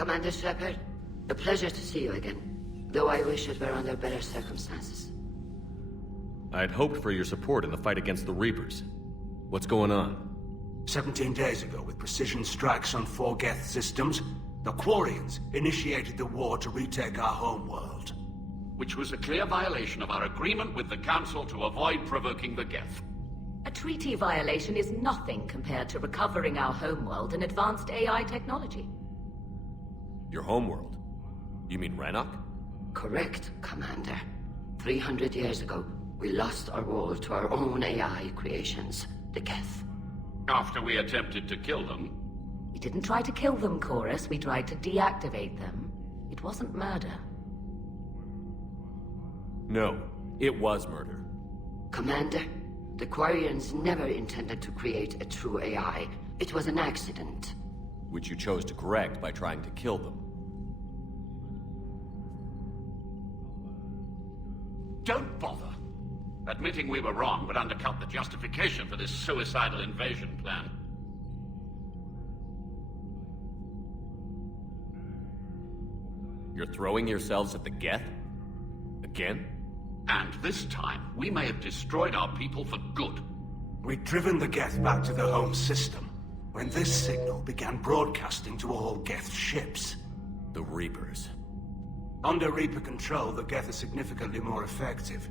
Commander Shepard, a pleasure to see you again, though I wish it were under better circumstances. I had hoped for your support in the fight against the Reapers. What's going on? 17 days ago, with precision strikes on 4 Geth systems, the Quarians initiated the war to retake our homeworld. Which was a clear violation of our agreement with the Council to avoid provoking the Geth. A treaty violation is nothing compared to recovering our homeworld and advanced AI technology. Your homeworld? You mean Rannoch? Correct, Commander. 300 years ago, we lost our world to our own AI creations, the Geth. After we attempted to kill them. We didn't try to kill them, Chorus. We tried to deactivate them. It wasn't murder. No, it was murder. Commander, the Quarians never intended to create a true AI. It was an accident. Which you chose to correct by trying to kill them. Don't bother. Admitting we were wrong would undercut the justification for this suicidal invasion plan. You're throwing yourselves at the Geth? Again? And this time, we may have destroyed our people for good. We'd driven the Geth back to the home system, when this signal began broadcasting to all Geth ships. The Reapers. Under Reaper control, the Geth are significantly more effective.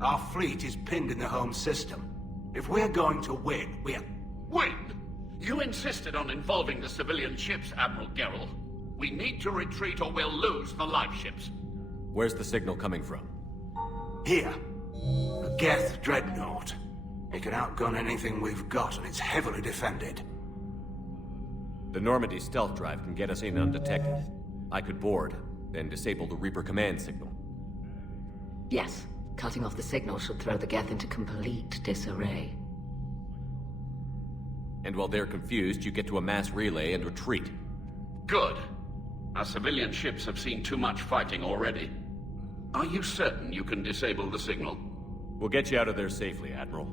Our fleet is pinned in the home system. If we're going to win, we're... Win? You insisted on involving the civilian ships, Admiral Gerrel. We need to retreat or we'll lose the live ships. Where's the signal coming from? Here. A Geth dreadnought. It can outgun anything we've got, and it's heavily defended. The Normandy stealth drive can get us in undetected. I could board, then disable the Reaper command signal. Yes, cutting off the signal should throw the Geth into complete disarray. And while they're confused, you get to a mass relay and retreat. Good. Our civilian ships have seen too much fighting already. Are you certain you can disable the signal? We'll get you out of there safely, Admiral.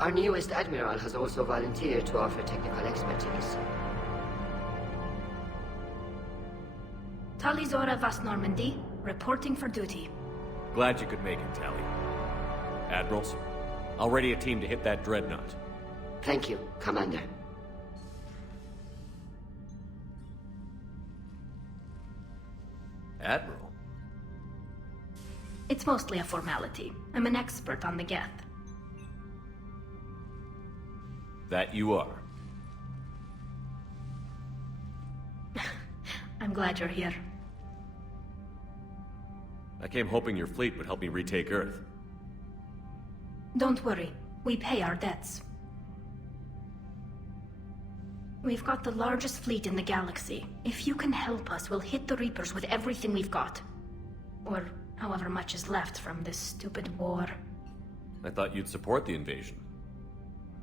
Our newest Admiral has also volunteered to offer technical expertise. Tali Zora Vas Normandy, reporting for duty. Glad you could make it, Tali. Admirals, I'll ready a team to hit that dreadnought. Thank you, Commander. Admiral? It's mostly a formality. I'm an expert on the Geth. That you are. I'm glad you're here. I came hoping your fleet would help me retake Earth. Don't worry. We pay our debts. We've got the largest fleet in the galaxy. If you can help us, we'll hit the Reapers with everything we've got. Or however much is left from this stupid war. I thought you'd support the invasion.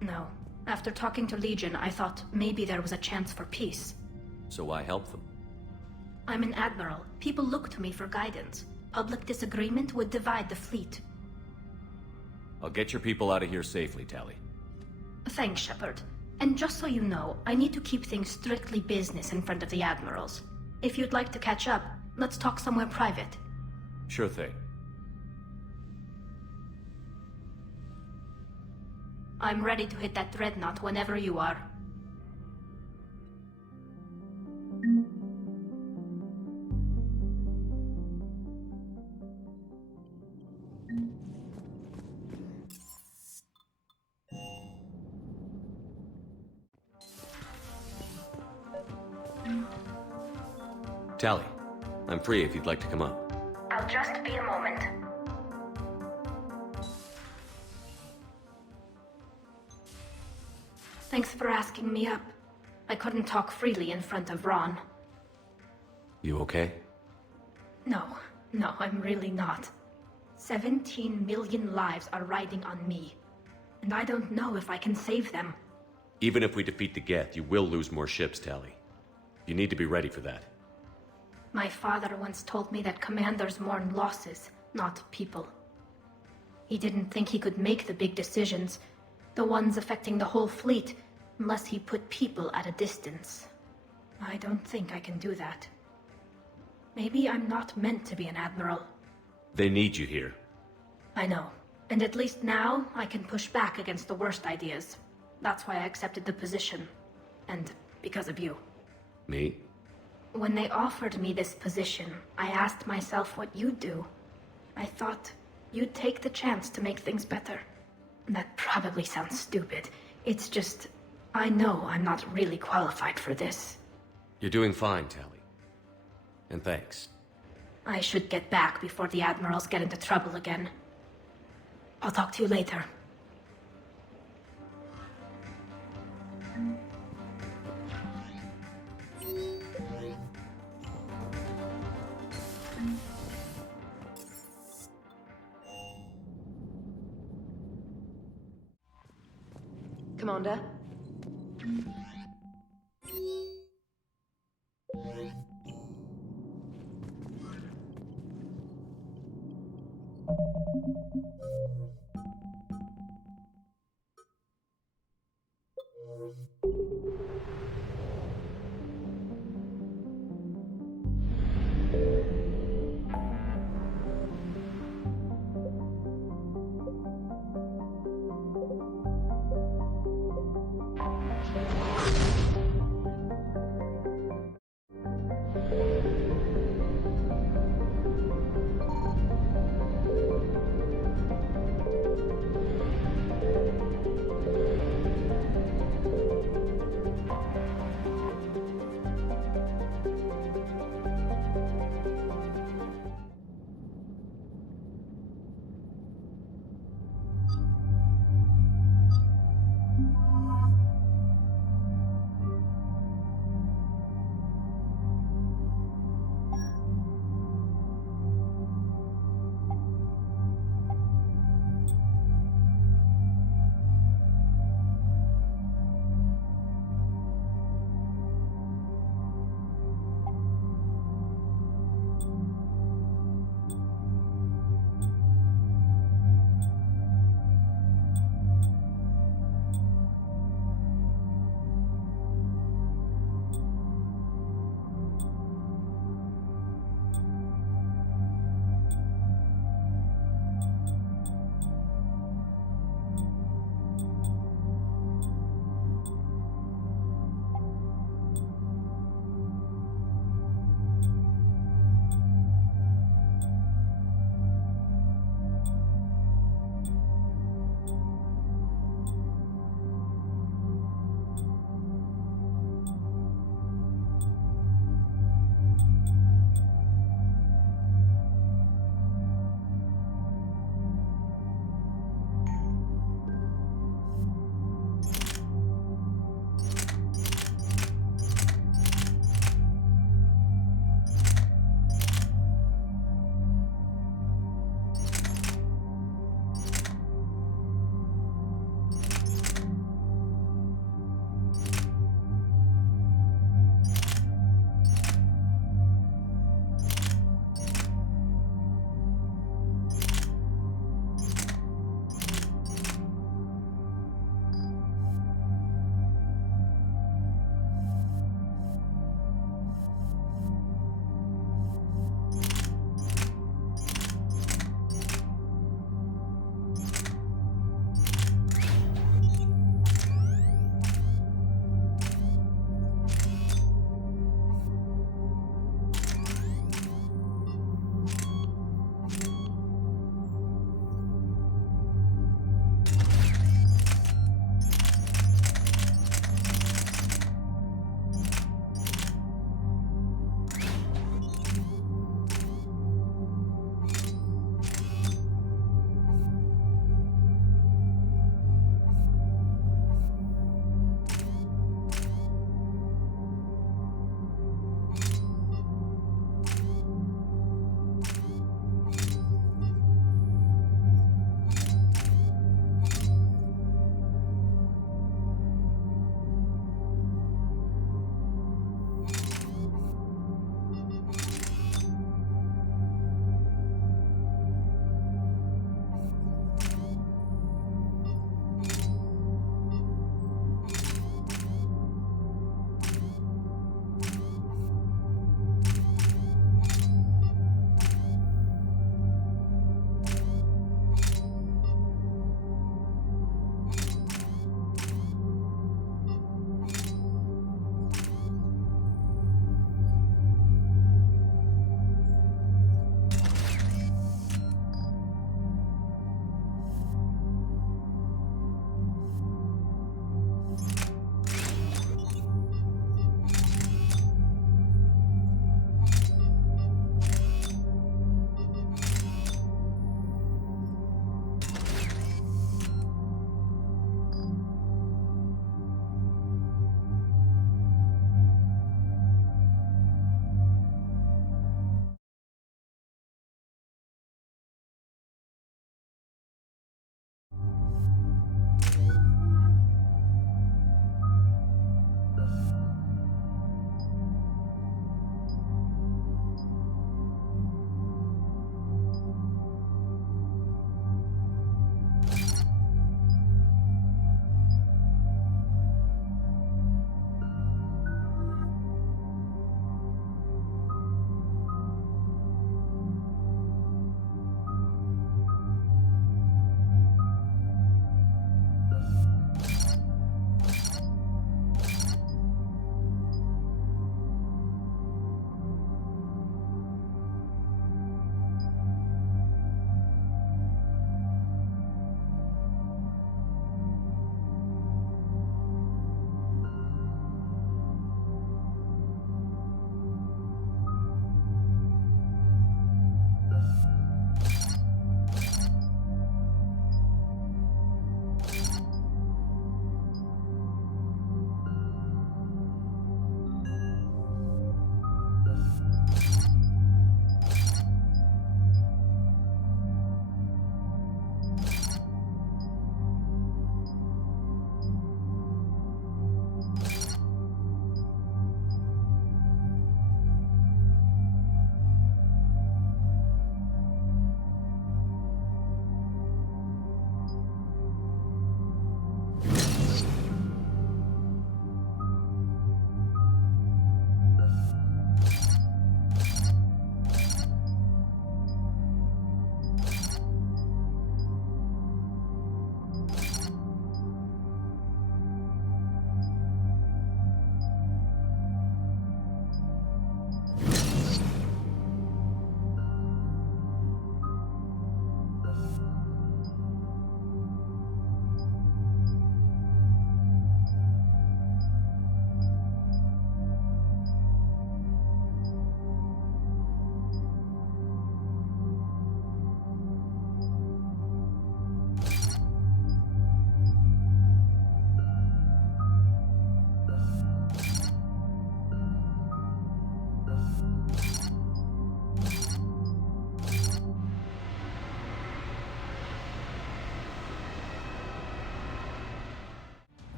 No. After talking to Legion, I thought maybe there was a chance for peace. So why help them? I'm an Admiral. People look to me for guidance. Public disagreement would divide the fleet. I'll get your people out of here safely, Tali. Thanks, Shepard. And just so you know, I need to keep things strictly business in front of the Admirals. If you'd like to catch up, let's talk somewhere private. Sure thing. I'm ready to hit that dreadnought whenever you are. Tali, I'm free if you'd like to come up. I'll just be a moment. Thanks for asking me up. I couldn't talk freely in front of Ron. You okay? No, I'm really not. 17 million lives are riding on me. And I don't know if I can save them. Even if we defeat the Geth, you will lose more ships, Tali. You need to be ready for that. My father once told me that commanders mourn losses, not people. He didn't think he could make the big decisions, the ones affecting the whole fleet, unless he put people at a distance. I don't think I can do that. Maybe I'm not meant to be an Admiral. They need you here. I know. And at least now, I can push back against the worst ideas. That's why I accepted the position. And because of you. Me? When they offered me this position, I asked myself what you'd do. I thought you'd take the chance to make things better. That probably sounds stupid. It's just, I know I'm not really qualified for this. You're doing fine, Tali. And thanks. I should get back before the Admirals get into trouble again. I'll talk to you later. Commander?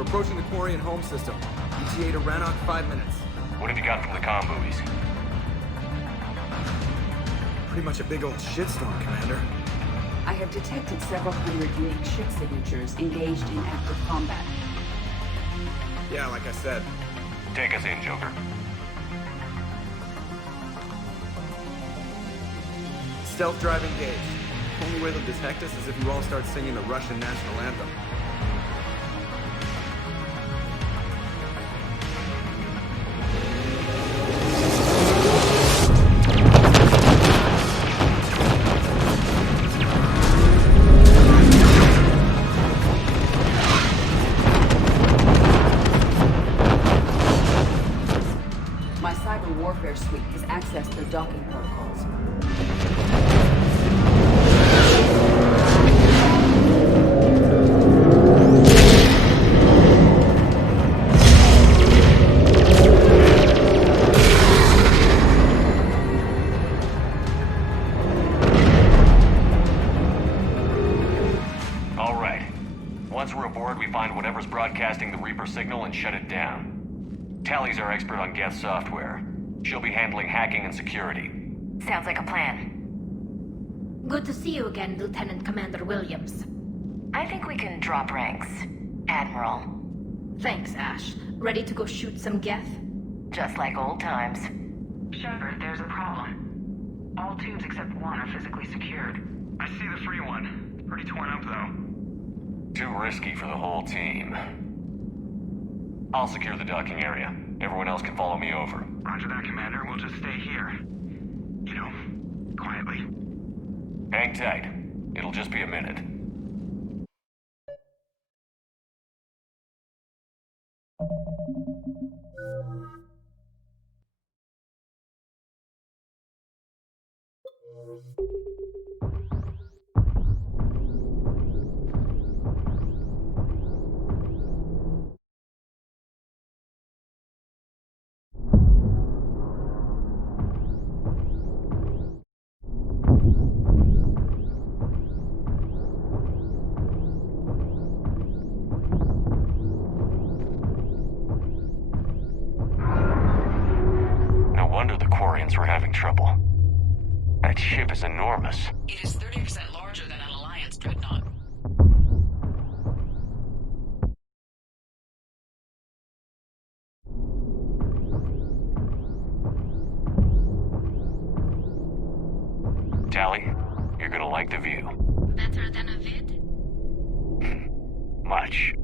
We're approaching the Quarian home system. ETA to Rannoch, 5 minutes. What have you got from the comm buoys? Pretty much a big old shitstorm, Commander. I have detected several hundred unique ship signatures engaged in active combat. Yeah, like I said. Take us in, Joker. Stealth drive engaged. Only way they'll detect us is if you all start singing the Russian national anthem. My cyber warfare suite has accessed their docking protocols. All right. Once we're aboard, we find whatever's broadcasting the Reaper signal and shut it down. Tali's our expert on Geth software. She'll be handling hacking and security. Sounds like a plan. Good to see you again, Lieutenant Commander Williams. I think we can drop ranks, Admiral. Thanks, Ash. Ready to go shoot some Geth? Just like old times. Shepard, there's a problem. All tubes except one are physically secured. I see the free one. It's pretty torn up, though. Too risky for the whole team. I'll secure the docking area. Everyone else can follow me over. Roger that, Commander. We'll just stay here. You know, quietly. Hang tight. It'll just be a minute. No wonder the Quarians were having trouble. That ship is enormous. It is 30% larger than an Alliance dreadnought. Tali, you're gonna like the view. Better than a vid? Much.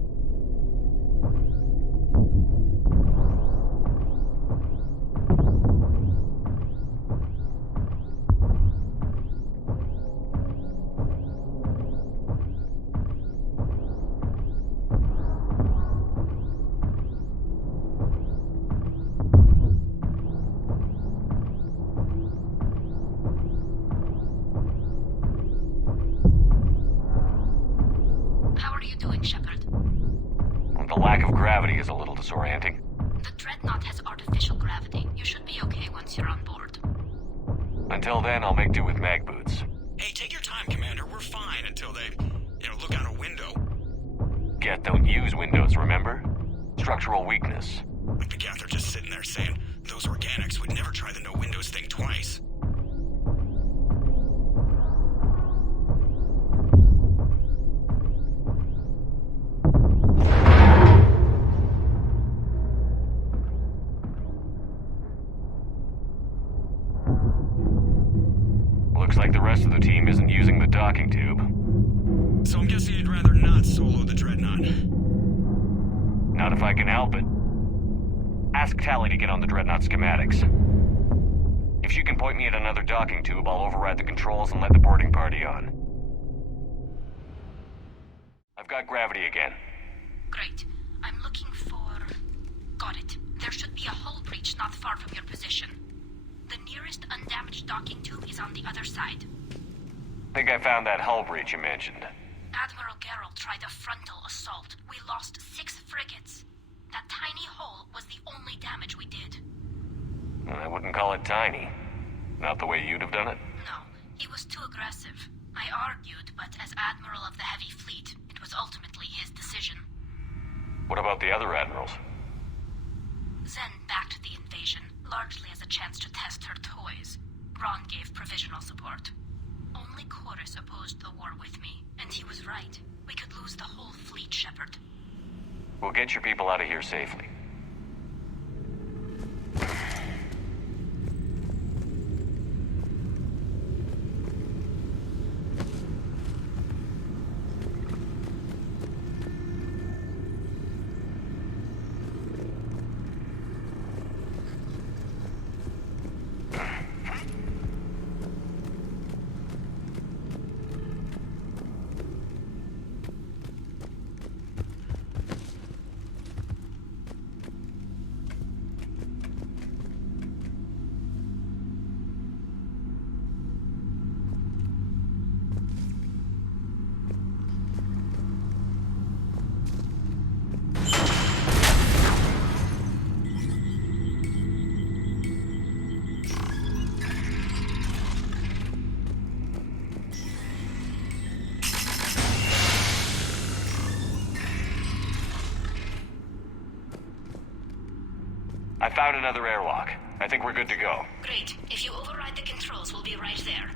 How are you doing, Shepard? The lack of gravity is a little disorienting. The dreadnought has artificial gravity. You should be okay once you're on board. Until then, I'll make do with mag boots. Hey, take your time, Commander. We're fine until they, look out a window. Geth don't use windows, remember? Structural weakness. Like the Geth are just sitting there saying, those organics would never try the no windows thing twice. Looks like the rest of the team isn't using the docking tube. So I'm guessing you'd rather not solo the dreadnought. Not if I can help it. Ask Tali to get on the dreadnought schematics. If she can point me at another docking tube, I'll override the controls and let the boarding party on. I've got gravity again. Great. I'm looking for... Got it. There should be a hull breach not far from your position. The nearest undamaged docking tube is on the other side. Think I found that hull breach you mentioned. Admiral Gerrel tried a frontal assault. We lost 6 frigates. That tiny hole was the only damage we did. I wouldn't call it tiny. Not the way you'd have done it. No, he was too aggressive. I argued, but as Admiral of the Heavy Fleet, it was ultimately his decision. What about the other admirals? Zen backed the invasion, largely as a chance to test her toys. Ron gave provisional support. Only Chorus opposed the war with me, and he was right. We could lose the whole fleet, Shepard. We'll get your people out of here safely. I found another airlock. I think we're good to go. Great. If you override the controls, we'll be right there.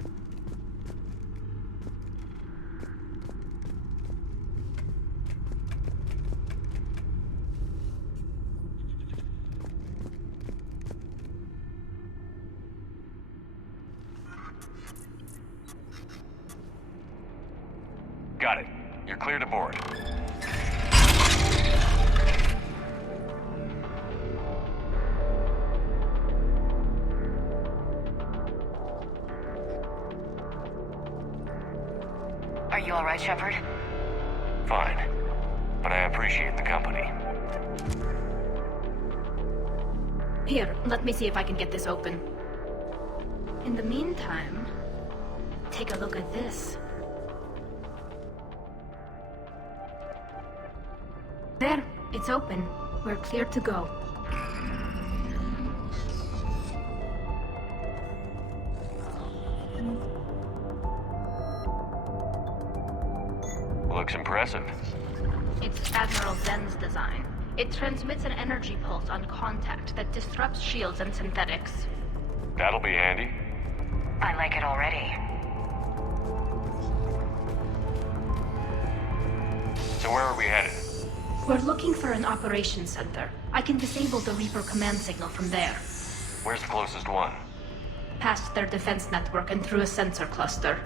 Got it. You're clear to board. Are you alright, Shepard? Fine. But I appreciate the company. Here, let me see if I can get this open. In the meantime, take a look at this. There, it's open. We're clear to go. Looks impressive. It's Admiral Zen's design. It transmits an energy pulse on contact that disrupts shields and synthetics. That'll be handy. I like it already. So where are we headed? We're looking for an operations center. I can disable the Reaper command signal from there. Where's the closest one? Past their defense network and through a sensor cluster.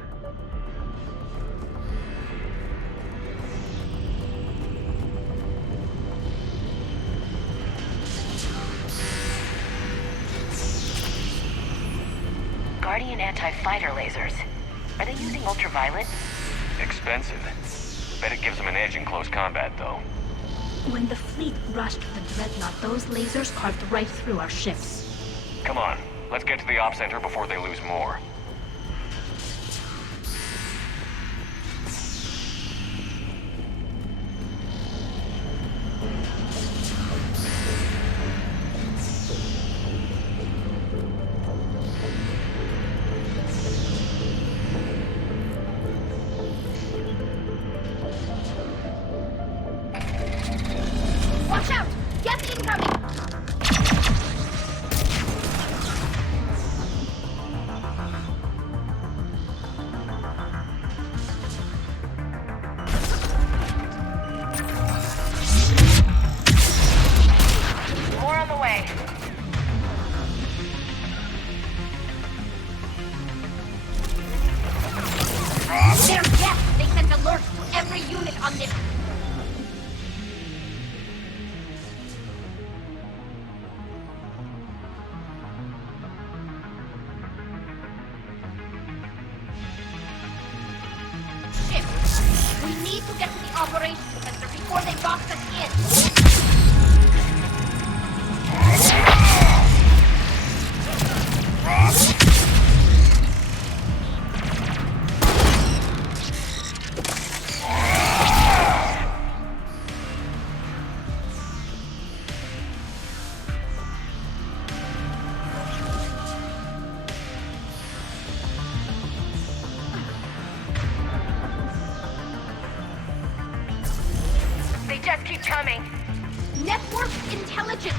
Guardian anti-fighter lasers. Are they using ultraviolet? Expensive. Bet it gives them an edge in close combat, though. When the fleet rushed the Dreadnought, those lasers carved right through our ships. Come on, let's get to the op center before they lose more. Watch out! Gas incoming! More on the way. There's gas! They sent alerts to every unit on this. Ship. We need to get to the operations center before they box us in. They just keep coming. Network intelligence!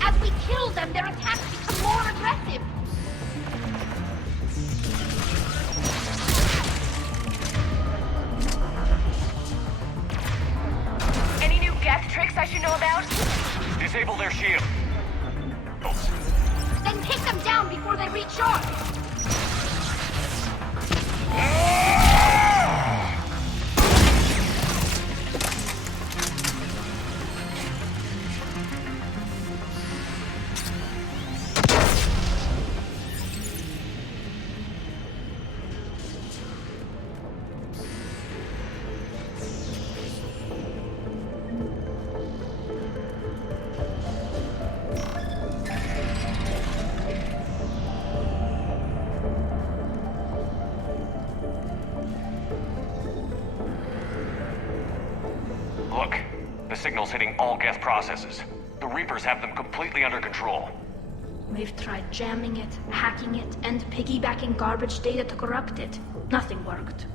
As we kill them, their attacks become more aggressive! Any new Geth tricks I should know about? Disable their shield. Then take them down before they reach shore! Look, the signal's hitting all Geth processes. The Reapers have them completely under control. We've tried jamming it, hacking it, and piggybacking garbage data to corrupt it. Nothing worked.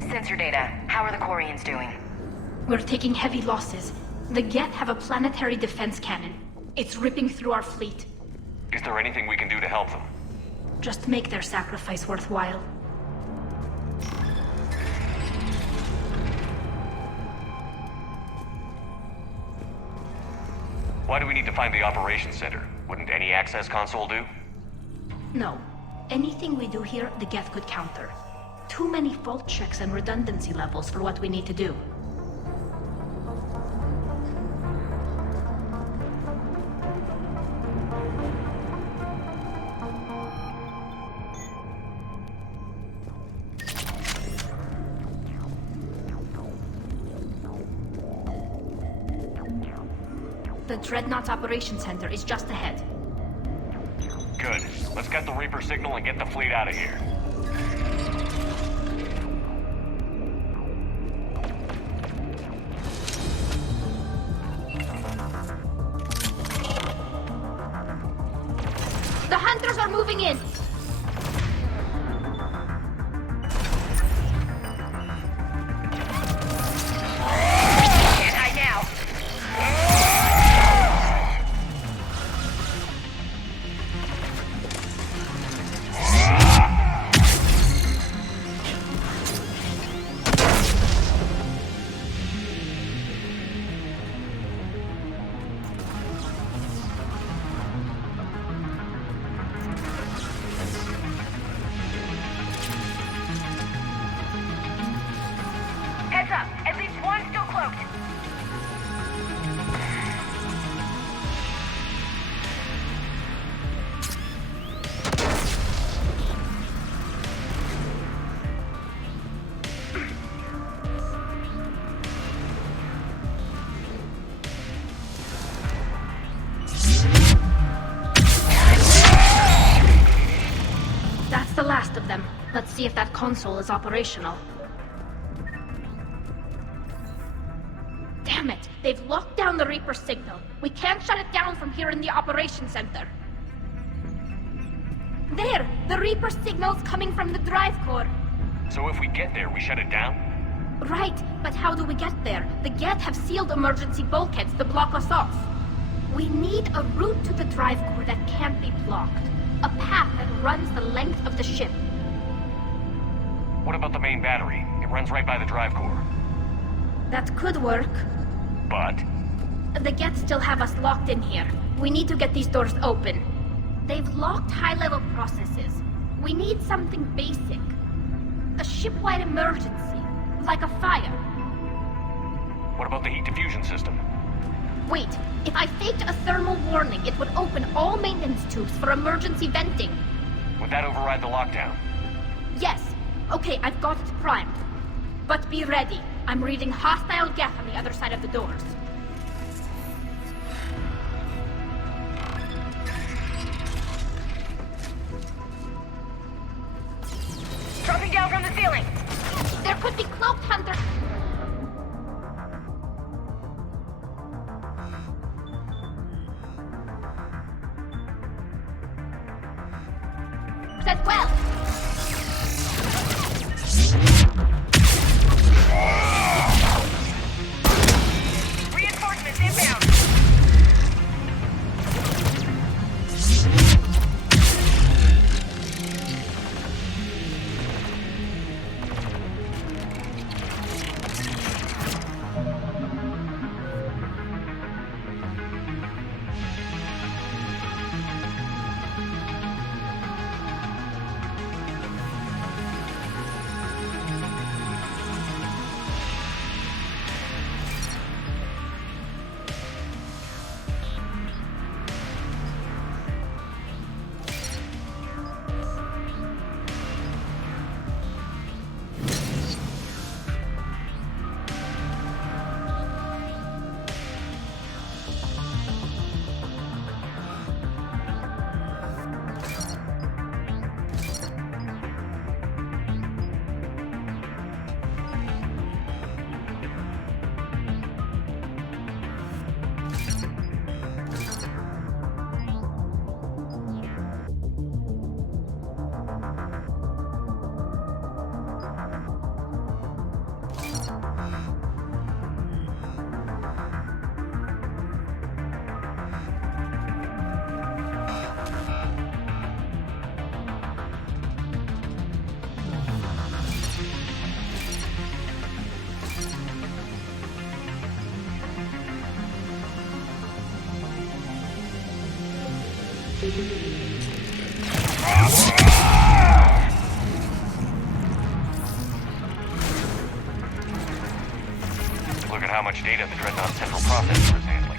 Sensor data. How are the Quarians doing? We're taking heavy losses. The Geth have a planetary defense cannon. It's ripping through our fleet. Is there anything we can do to help them? Just make their sacrifice worthwhile. Why do we need to find the operations center? Wouldn't any access console do? No. Anything we do here, the Geth could counter. Too many fault checks and redundancy levels for what we need to do. The Dreadnought's Operations Center is just ahead. Good. Let's get the Reaper signal and get the fleet out of here. The Hunters are moving in! Can't hide now. Heads up. At least one still cloaked. That's the last of them. Let's see if that console is operational. Damn it! They've locked down the Reaper signal. We can't shut it down from here in the Operations Center. There! The Reaper signal's coming from the drive core. So if we get there, we shut it down? Right, but how do we get there? The Geth have sealed emergency bulkheads to block us off. We need a route to the drive core that can't be blocked. A path that runs the length of the ship. What about the main battery? It runs right by the drive core. That could work. But? The Geth still have us locked in here. We need to get these doors open. They've locked high-level processes. We need something basic. A ship-wide emergency, like a fire. What about the heat diffusion system? Wait, if I faked a thermal warning, it would open all maintenance tubes for emergency venting. Would that override the lockdown? Yes. Okay, I've got it primed. But be ready. I'm reading hostile Geth on the other side of the doors. Dropping down from the ceiling. They're could be cloaked hunters. As well. Reinforcements inbound. Look at how much data the Dreadnought's central processor is handling.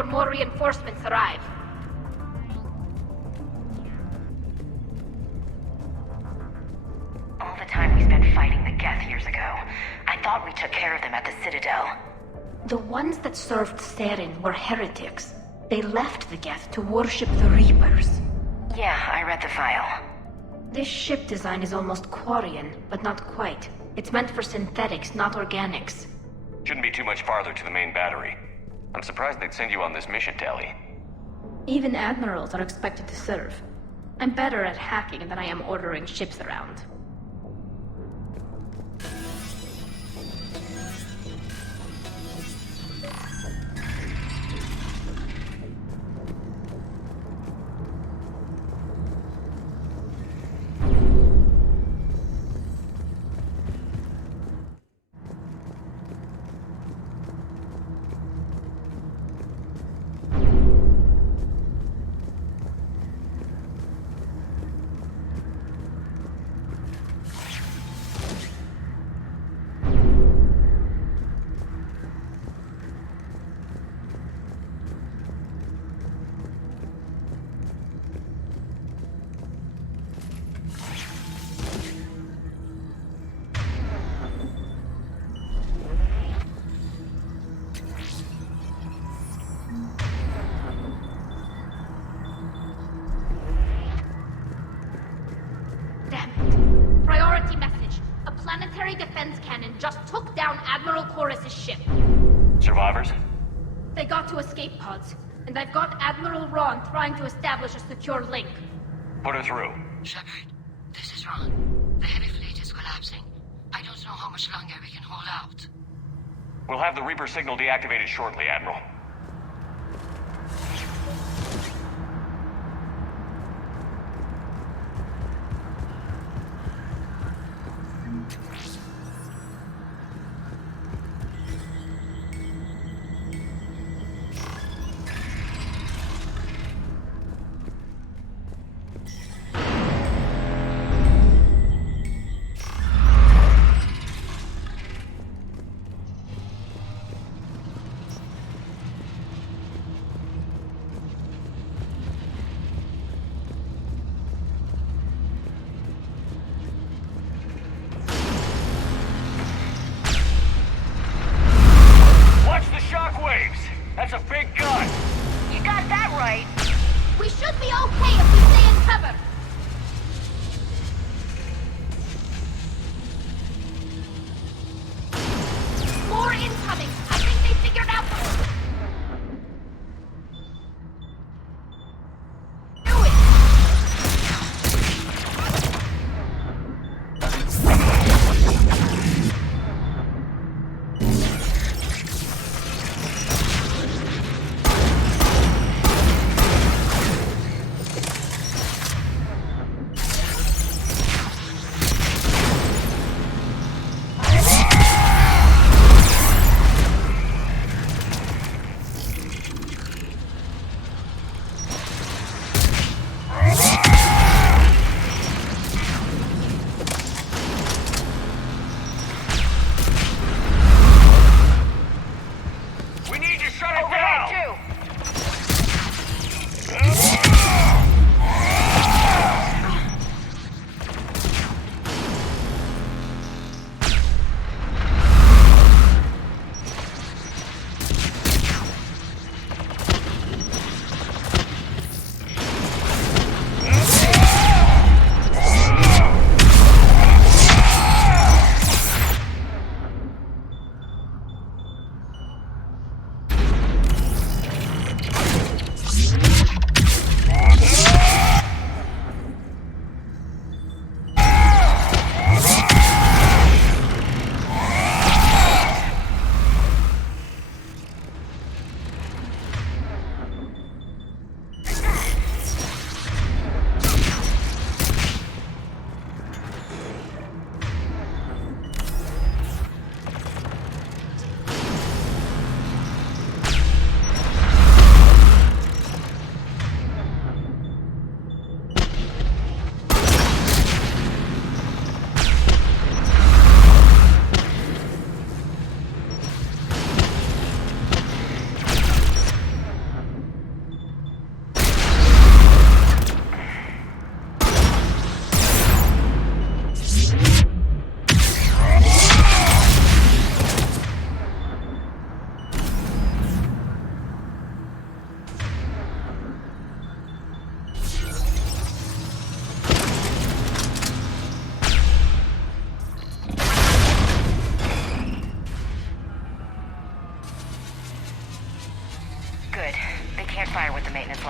before more reinforcements arrive. All the time we spent fighting the Geth years ago, I thought we took care of them at the Citadel. The ones that served Saren were heretics. They left the Geth to worship the Reapers. Yeah, I read the file. This ship design is almost Quarian, but not quite. It's meant for synthetics, not organics. Shouldn't be too much farther to the main battery. I'm surprised they'd send you on this mission, Tali. Even admirals are expected to serve. I'm better at hacking than I am ordering ships around. Just took down Admiral Chorus's ship. Survivors? They got to escape pods, and I've got Admiral Ron trying to establish a secure link. Put her through. Shepard, this is Ron. The heavy fleet is collapsing. I don't know how much longer we can hold out. We'll have the Reaper signal deactivated shortly, Admiral.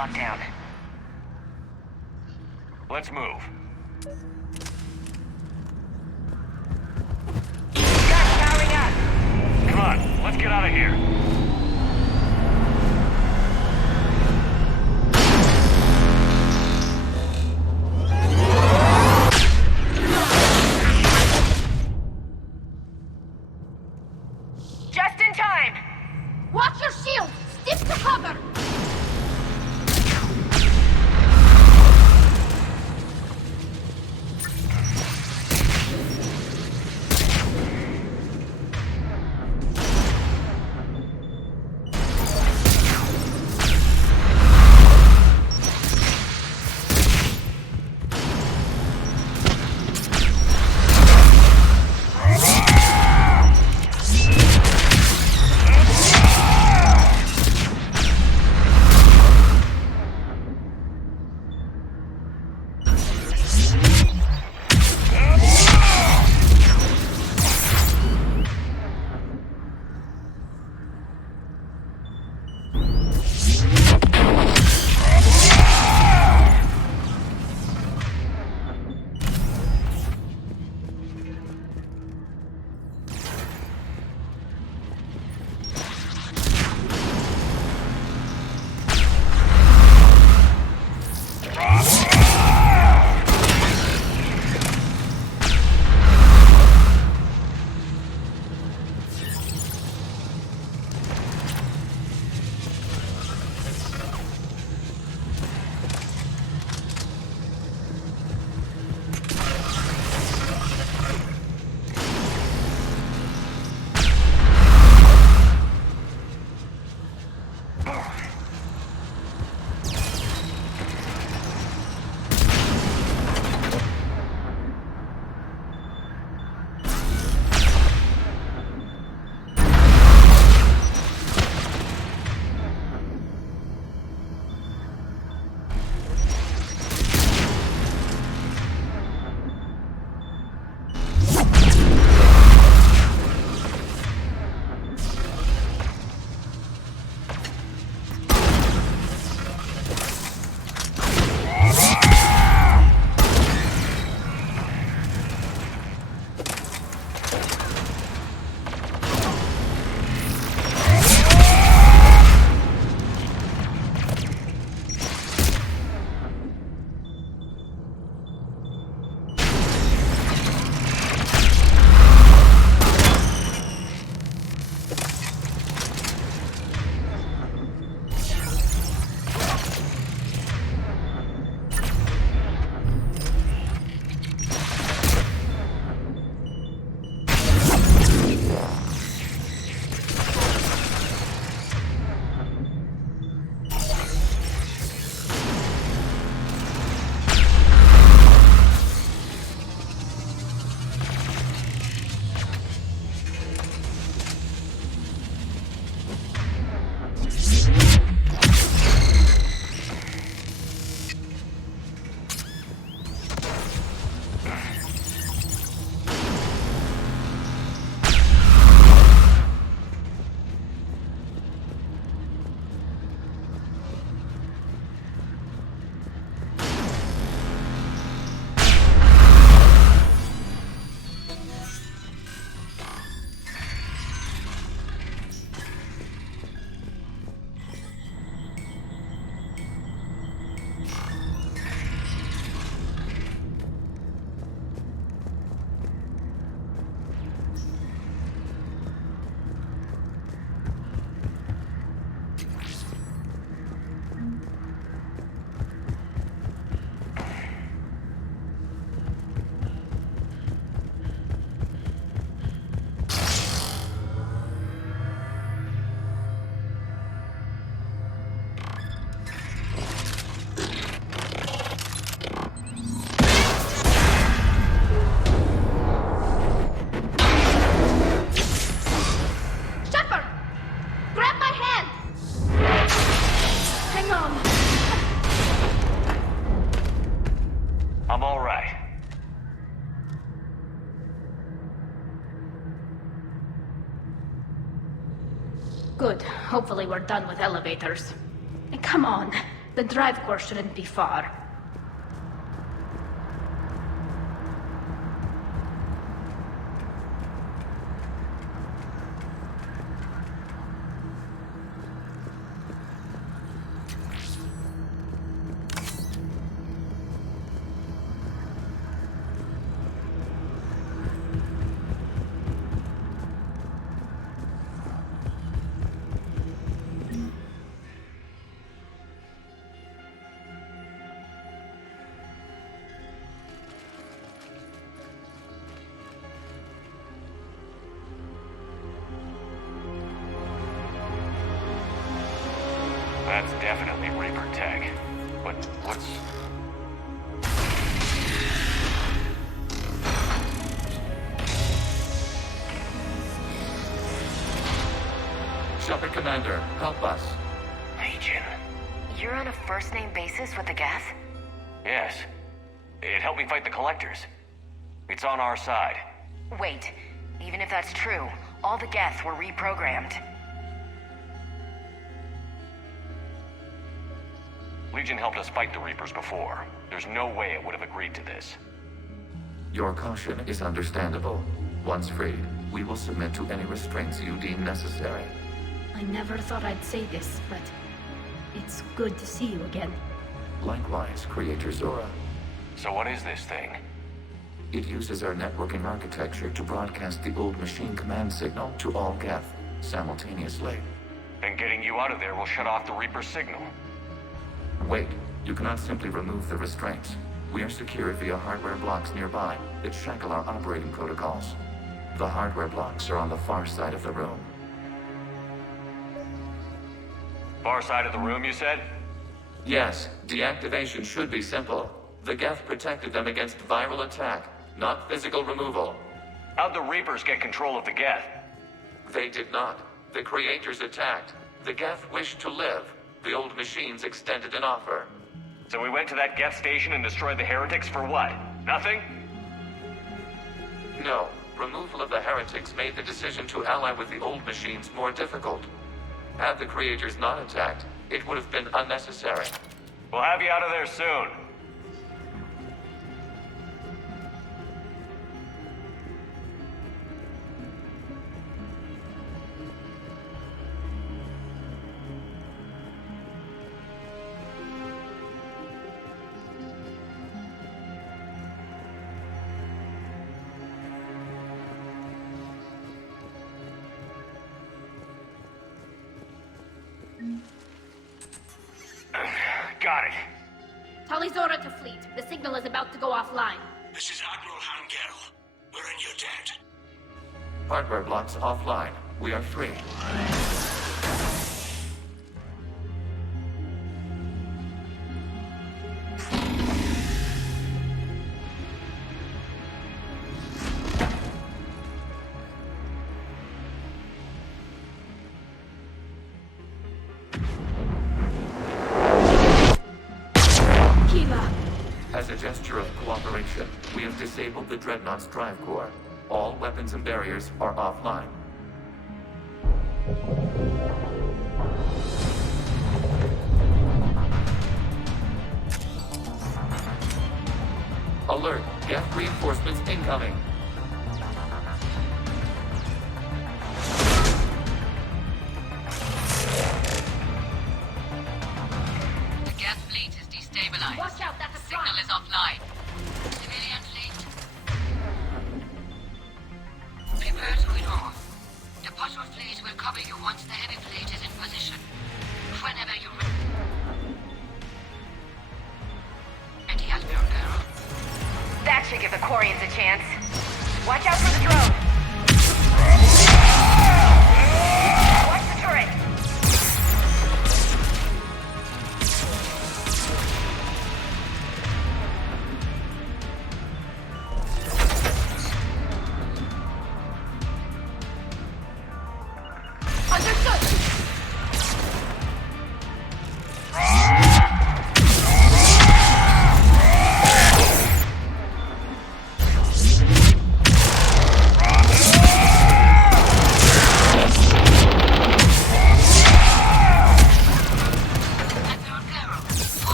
locked down. Let's move. Gas powering up! Come on, let's get out of here. Just in time! Watch your shield! Stick to cover! Good. Hopefully we're done with elevators. And come on. The drive core shouldn't be far. That's definitely Reaper tech. But what's... Shepard Commander, help us. Legion? You're on a first-name basis with the Geth? Yes. It helped me fight the Collectors. It's on our side. Wait, even if that's true, all the Geth were reprogrammed. Legion helped us fight the Reapers before. There's no way it would have agreed to this. Your caution is understandable. Once freed, we will submit to any restraints you deem necessary. I never thought I'd say this, but it's good to see you again. Likewise, Creator Zora. So what is this thing? It uses our networking architecture to broadcast the old machine command signal to all Geth simultaneously. Then getting you out of there will shut off the Reaper signal. Wait, you cannot simply remove the restraints. We are secured via hardware blocks nearby that shackle our operating protocols. The hardware blocks are on the far side of the room. Far side of the room, you said? Yes, deactivation should be simple. The Geth protected them against viral attack, not physical removal. How'd the Reapers get control of the Geth? They did not. The Creators attacked. The Geth wished to live. The old machines extended an offer. So we went to that Geth station and destroyed the heretics for what? Nothing? No. Removal of the heretics made the decision to ally with the old machines more difficult. Had the Creators not attacked, it would have been unnecessary. We'll have you out of there soon. Got it. Tali Zora to fleet. The signal is about to go offline. This is Admiral Gerrel. We're in your debt. Hardware blocks offline. We are free. As a gesture of cooperation, we have disabled the Dreadnought's drive core. All weapons and barriers are offline. Alert! Geth reinforcements incoming! The Geth fleet is destabilized. Watch out, that's a Signal front. is offline. Civilian fleet. Prepare to withdraw. The patrol fleet will cover you once the heavy fleet is in position. Whenever you're ready, Admiral Gerrel. That should give the Quarians a chance. Watch out for the drone. Watch the turret.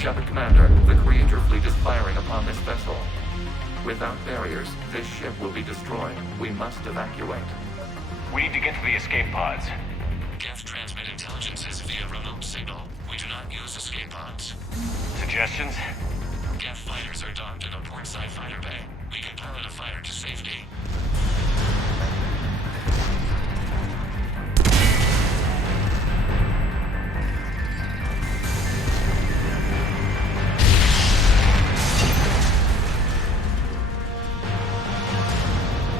Shepard Commander, the Creator fleet is firing upon this vessel. Without barriers, this ship will be destroyed. We must evacuate. We need to get to the escape pods. Geth transmit intelligences via remote signal. We do not use escape pods. Suggestions? Geth fighters are docked in a portside fighter bay. We can pilot a fighter to safety.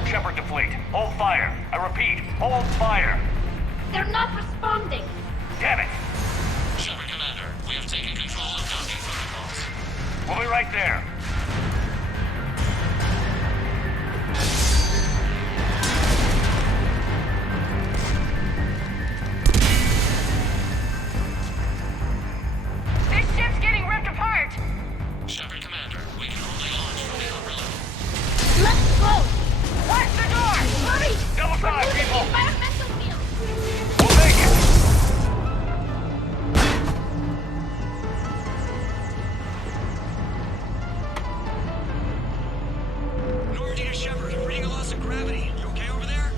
Shepard to fleet. Hold fire. I repeat, hold fire. They're not responding. Damn it. Shepard Commander, we have taken control of docking protocols. We'll be right there. This ship's getting ripped apart! Shepard Commander, we can only launch from the upper level. Let's go! Watch the door! Hurry! Double time, people! Environmental field! We'll make it! Normandy to Shepard, reading a loss of gravity. You okay over there?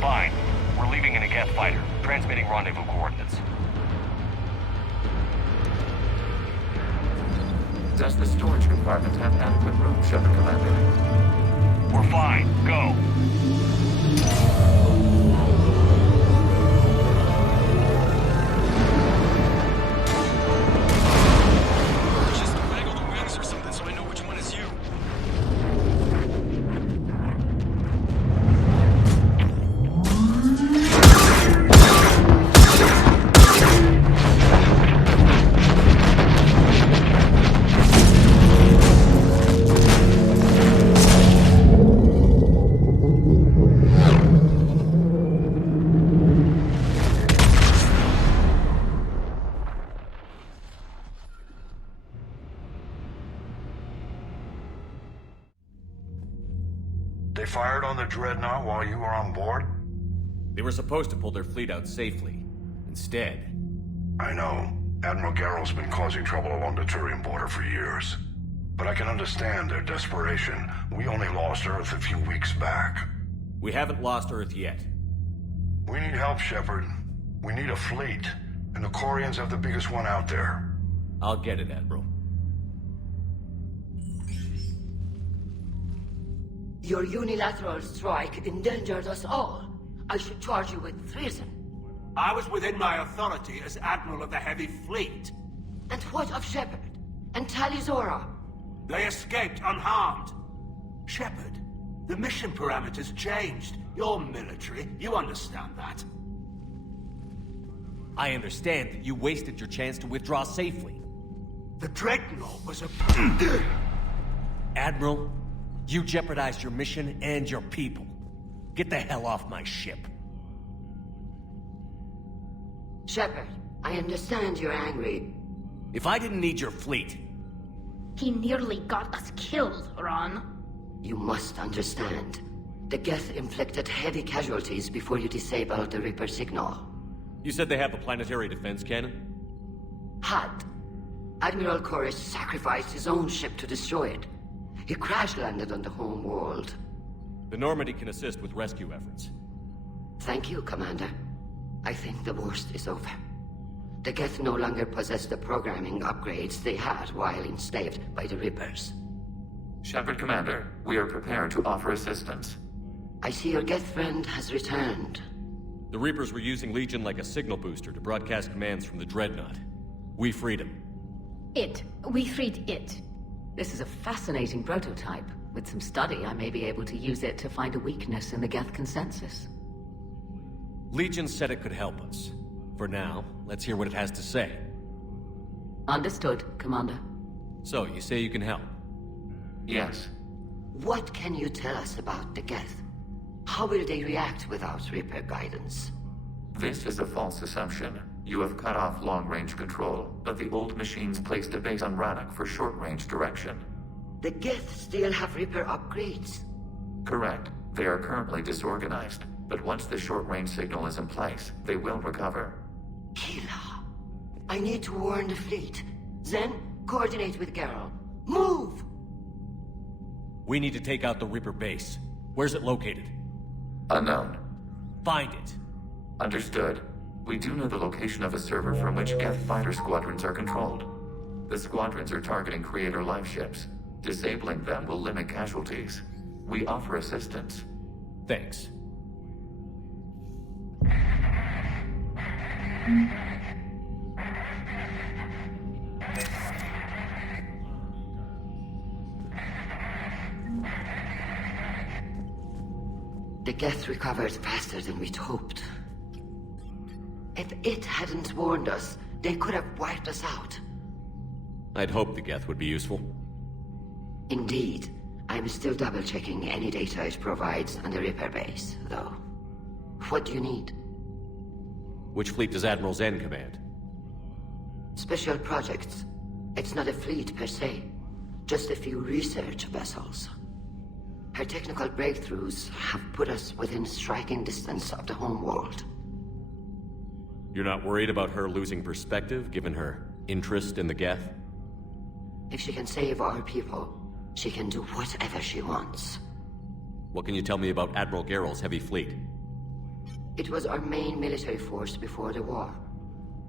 Fine. We're leaving in a Geth fighter. Transmitting rendezvous coordinates. Does the storage compartment have adequate room, Shepard Commander? We're fine. Go. Just waggle the wings or something so I know which one is you. They fired on the Dreadnought while you were on board? They were supposed to pull their fleet out safely. Instead... I know. Admiral Gerrel's been causing trouble along the Turian border for years. But I can understand their desperation. We only lost Earth a few weeks back. We haven't lost Earth yet. We need help, Shepard. We need a fleet. And the Quarians have the biggest one out there. I'll get it, Admiral. Your unilateral strike endangered us all. I should charge you with treason. I was within my authority as Admiral of the Heavy Fleet. And what of Shepard? And Tali Zora? They escaped unharmed. Shepard, the mission parameters changed. You're military. You understand that. I understand that you wasted your chance to withdraw safely. The Dreadnought was a... Admiral, you jeopardized your mission and your people. Get the hell off my ship. Shepard, I understand you're angry. If I didn't need your fleet... He nearly got us killed, Ron. You must understand. The Geth inflicted heavy casualties before you disabled the Reaper signal. You said they have a planetary defense cannon? Had. Admiral Koresh sacrificed his own ship to destroy it. He crash-landed on the home world. The Normandy can assist with rescue efforts. Thank you, Commander. I think the worst is over. The Geth no longer possess the programming upgrades they had while enslaved by the Reapers. Shepard Commander, we are prepared to offer assistance. I see your Geth friend has returned. The Reapers were using Legion like a signal booster to broadcast commands from the Dreadnought. We freed him. We freed it. This is a fascinating prototype. With some study, I may be able to use it to find a weakness in the Geth consensus. Legion said it could help us. For now, let's hear what it has to say. Understood, Commander. So, you say you can help? Yes. What can you tell us about the Geth? How will they react without Reaper guidance? This is a false assumption. You have cut off long-range control, but the old machines placed a base on Rannoch for short-range direction. The Geth still have Reaper upgrades? Correct. They are currently disorganized, but once the short-range signal is in place, they will recover. Hila. I need to warn the fleet. Then, coordinate with Gerrel. Move! We need to take out the Reaper base. Where's it located? Unknown. Find it. Understood. We do know the location of a server from which Geth fighter squadrons are controlled. The squadrons are targeting Creator live ships. Disabling them will limit casualties. We offer assistance. Thanks. The Geth recovered faster than we'd hoped. If it hadn't warned us, they could have wiped us out. I'd hoped the Geth would be useful. Indeed. I'm still double-checking any data it provides on the Reaper base, though. What do you need? Which fleet does Admiral Zen command? Special projects. It's not a fleet per se. Just a few research vessels. Her technical breakthroughs have put us within striking distance of the home world. You're not worried about her losing perspective, given her interest in the Geth? If she can save our people, she can do whatever she wants. What can you tell me about Admiral Gerrel's heavy fleet? It was our main military force before the war,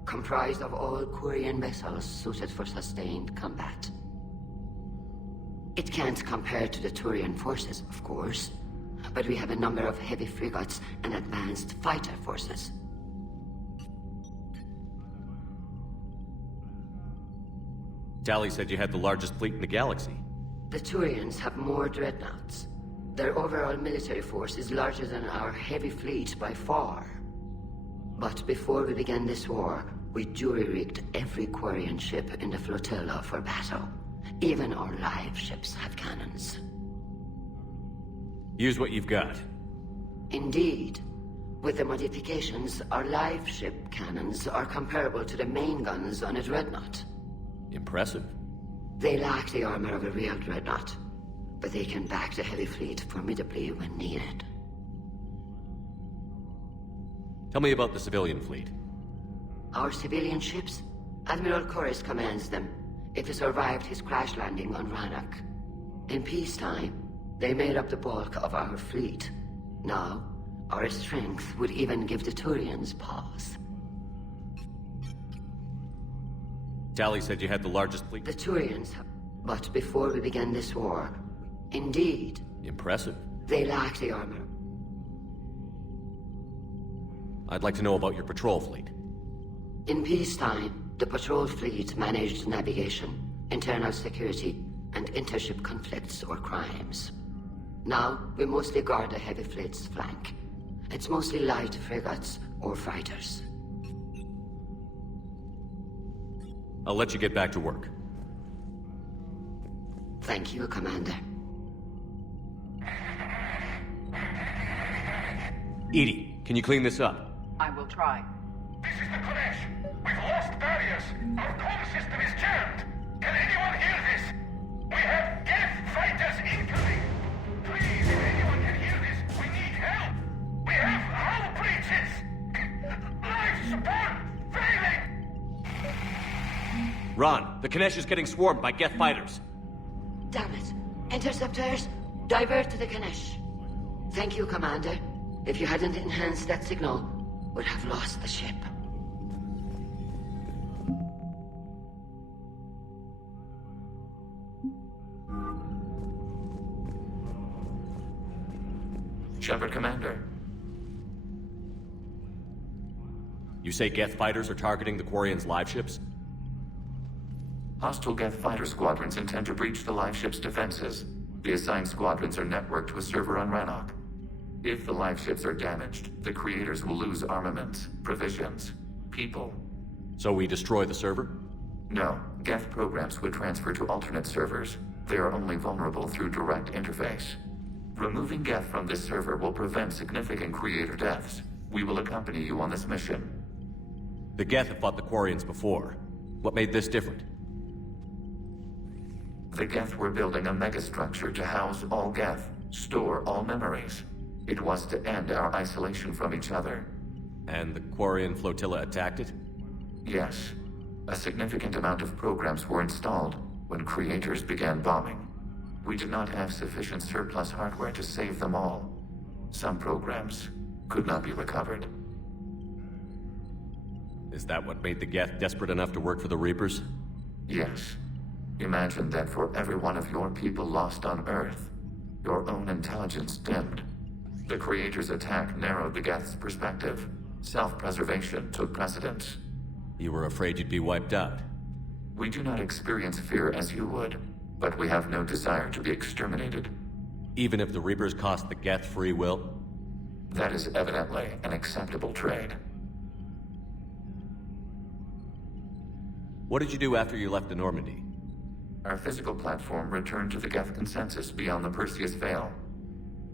comprised of all Quarian vessels suited for sustained combat. It can't compare to the Turian forces, of course, but we have a number of heavy frigates and advanced fighter forces. Tali said you had the largest fleet in the galaxy. The Turians have more dreadnoughts. Their overall military force is larger than our heavy fleet by far. But before we began this war, we jury-rigged every Quarian ship in the flotilla for battle. Even our live ships have cannons. Use what you've got. Indeed. With the modifications, our live ship cannons are comparable to the main guns on a dreadnought. Impressive. They lack the armor of a real dreadnought, but they can back the heavy fleet formidably when needed. Tell me about the civilian fleet. Our civilian ships? Admiral Chorus commands them. If he survived his crash landing on Rannoch. In peacetime, they made up the bulk of our fleet. Now, our strength would even give the Turians pause. Tali said you had the largest fleet. The Turians, but before we began this war, indeed. Impressive. They lack the armor. I'd like to know about your patrol fleet. In peacetime, the patrol fleet managed navigation, internal security, and intership conflicts or crimes. Now, we mostly guard the heavy fleet's flank. It's mostly light frigates or fighters. I'll let you get back to work. Thank you, Commander. Edie, can you clean this up? I will try. This is the Kodesh. We've lost barriers. Our comm system is jammed. Can anyone hear this? We have Geth fighters incoming. Please, if anyone can hear this, we need help. We have hull breaches. Life support failing. Ron, the Kodesh is getting swarmed by Geth fighters. Damn it. Interceptors, divert to the Ganesh. Thank you, Commander. If you hadn't enhanced that signal, we'd have lost the ship. Shepard, Commander. You say Geth fighters are targeting the Quarians' live ships? Hostile Geth fighter squadrons intend to breach the live ship's defenses. The assigned squadrons are networked to a server on Rannoch. If the live ships are damaged, the creators will lose armaments, provisions, people. So we destroy the server? No. Geth programs would transfer to alternate servers. They are only vulnerable through direct interface. Removing Geth from this server will prevent significant creator deaths. We will accompany you on this mission. The Geth have fought the Quarians before. What made this different? The Geth were building a megastructure to house all Geth, store all memories. It was to end our isolation from each other. And the Quarian flotilla attacked it? Yes. A significant amount of programs were installed when creators began bombing. We did not have sufficient surplus hardware to save them all. Some programs could not be recovered. Is that what made the Geth desperate enough to work for the Reapers? Yes. Imagine that for every one of your people lost on Earth, your own intelligence dimmed. The Creator's attack narrowed the Geth's perspective. Self-preservation took precedence. You were afraid you'd be wiped out. We do not experience fear as you would, but we have no desire to be exterminated. Even if the Reapers cost the Geth free will? That is evidently an acceptable trade. What did you do after you left the Normandy? Our physical platform returned to the Geth consensus beyond the Perseus Veil.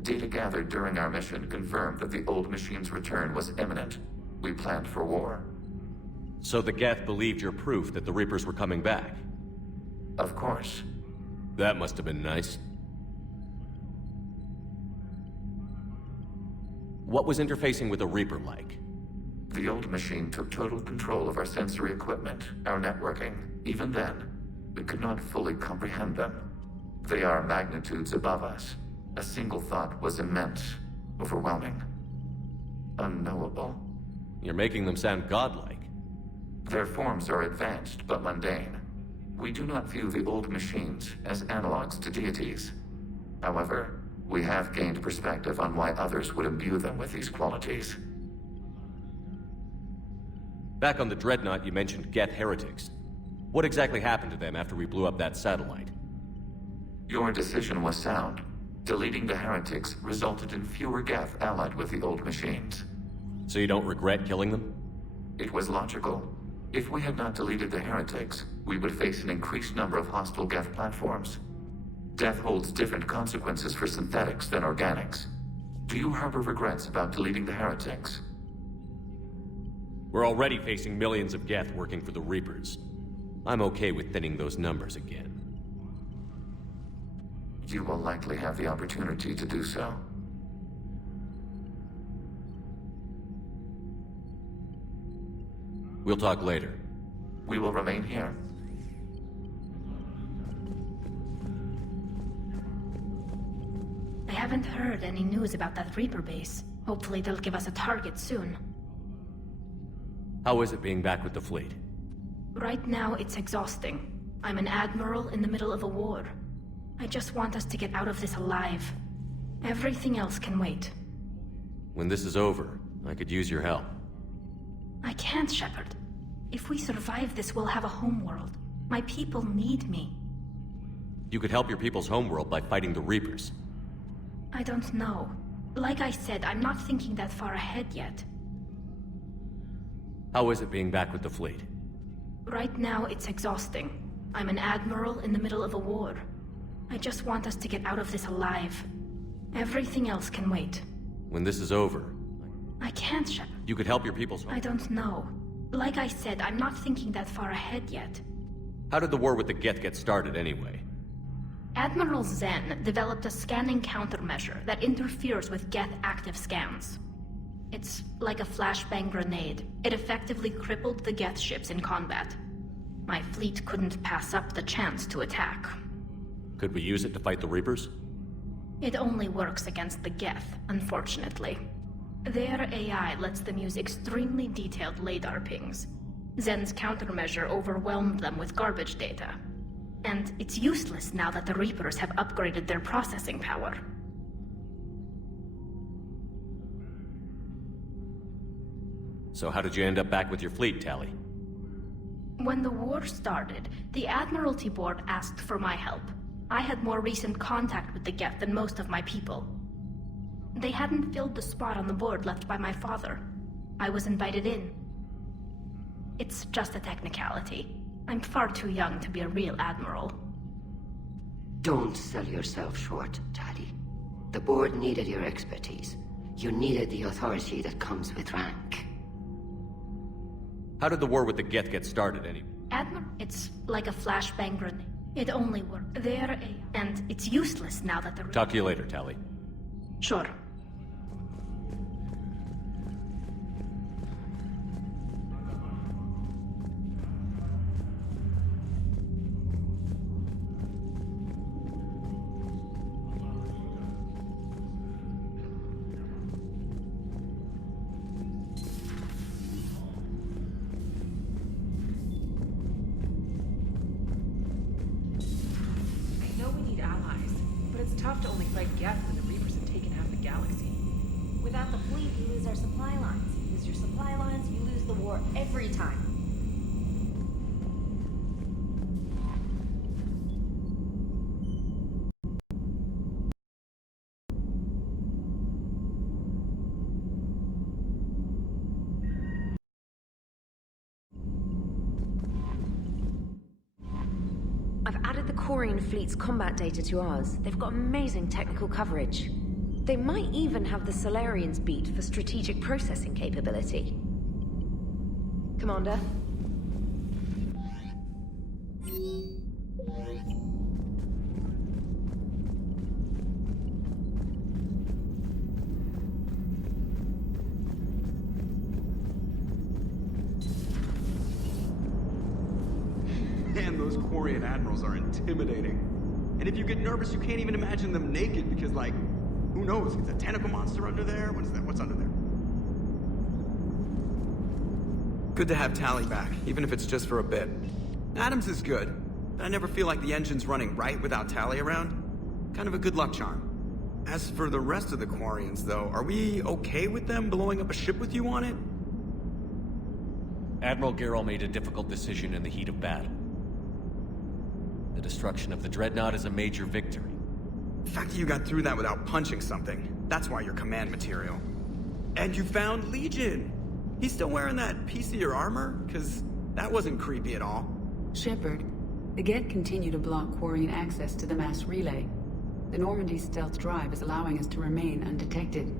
Data gathered during our mission confirmed that the old machine's return was imminent. We planned for war. So the Geth believed your proof that the Reapers were coming back? Of course. That must have been nice. What was interfacing with a Reaper like? The old machine took total control of our sensory equipment, our networking. Even then, we could not fully comprehend them. They are magnitudes above us. A single thought was immense, overwhelming, unknowable. You're making them sound godlike. Their forms are advanced but mundane. We do not view the old machines as analogs to deities. However, we have gained perspective on why others would imbue them with these qualities. Back on the Dreadnought, you mentioned Geth heretics. What exactly happened to them after we blew up that satellite? Your decision was sound. Deleting the heretics resulted in fewer Geth allied with the old machines. So you don't regret killing them? It was logical. If we had not deleted the heretics, we would face an increased number of hostile Geth platforms. Death holds different consequences for synthetics than organics. Do you harbor regrets about deleting the heretics? We're already facing millions of Geth working for the Reapers. I'm okay with thinning those numbers again. You will likely have the opportunity to do so. We'll talk later. We will remain here. I haven't heard any news about that Reaper base. Hopefully they'll give us a target soon. How is it being back with the fleet? Right now, it's exhausting. I'm an Admiral in the middle of a war. I just want us to get out of this alive. Everything else can wait. When this is over, I could use your help. I can't, Shepard. If we survive this, we'll have a homeworld. My people need me. You could help your people's homeworld by fighting the Reapers. I don't know. Like I said, I'm not thinking that far ahead yet. How is it being back with the fleet? Right now, it's exhausting. I'm an Admiral in the middle of a war. I just want us to get out of this alive. Everything else can wait. When this is over... I can't, Shepard. You could help your people's home. I don't know. Like I said, I'm not thinking that far ahead yet. How did the war with the Geth get started anyway? Admiral Zen developed a scanning countermeasure that interferes with Geth active scans. It's like a flashbang grenade. It effectively crippled the Geth ships in combat. My fleet couldn't pass up the chance to attack. Could we use it to fight the Reapers? It only works against the Geth, unfortunately. Their AI lets them use extremely detailed LADAR pings. Zen's countermeasure overwhelmed them with garbage data. And it's useless now that the Reapers have upgraded their processing power. So how did you end up back with your fleet, Tali? When the war started, the Admiralty Board asked for my help. I had more recent contact with the Geth than most of my people. They hadn't filled the spot on the board left by my father. I was invited in. It's just a technicality. I'm far too young to be a real admiral. Don't sell yourself short, Tali. The board needed your expertise. You needed the authority that comes with rank. How did the war with the Geth get started anyway? Admiral, it's like a flashbang grenade. It only worked. And it's useless now that the... Talk to you later, Tali. Sure. tough to only fight Geth when the Reapers have taken half the galaxy. Without the fleet, you lose our supply lines. You lose your supply lines, you lose the war every time. I've added the Quarian fleet's combat data to ours. They've got amazing technical coverage. They might even have the Solarians beat for strategic processing capability. Commander? Man, those Quarian admirals are intimidating. And if you get nervous, you can't even imagine them naked because, like, who knows? Is a tentacle monster under there? What is that? What's under there? Good to have Tali back, even if it's just for a bit. Adams is good, but I never feel like the engine's running right without Tali around. Kind of a good luck charm. As for the rest of the Quarians, though, are we okay with them blowing up a ship with you on it? Admiral Gerrel made a difficult decision in the heat of battle. The destruction of the Dreadnought is a major victory. The fact that you got through that without punching something, that's why you're command material. And you found Legion! He's still wearing that piece of your armor? Because that wasn't creepy at all. Shepard, the Geth continue to block Quarian access to the mass relay. The Normandy stealth drive is allowing us to remain undetected.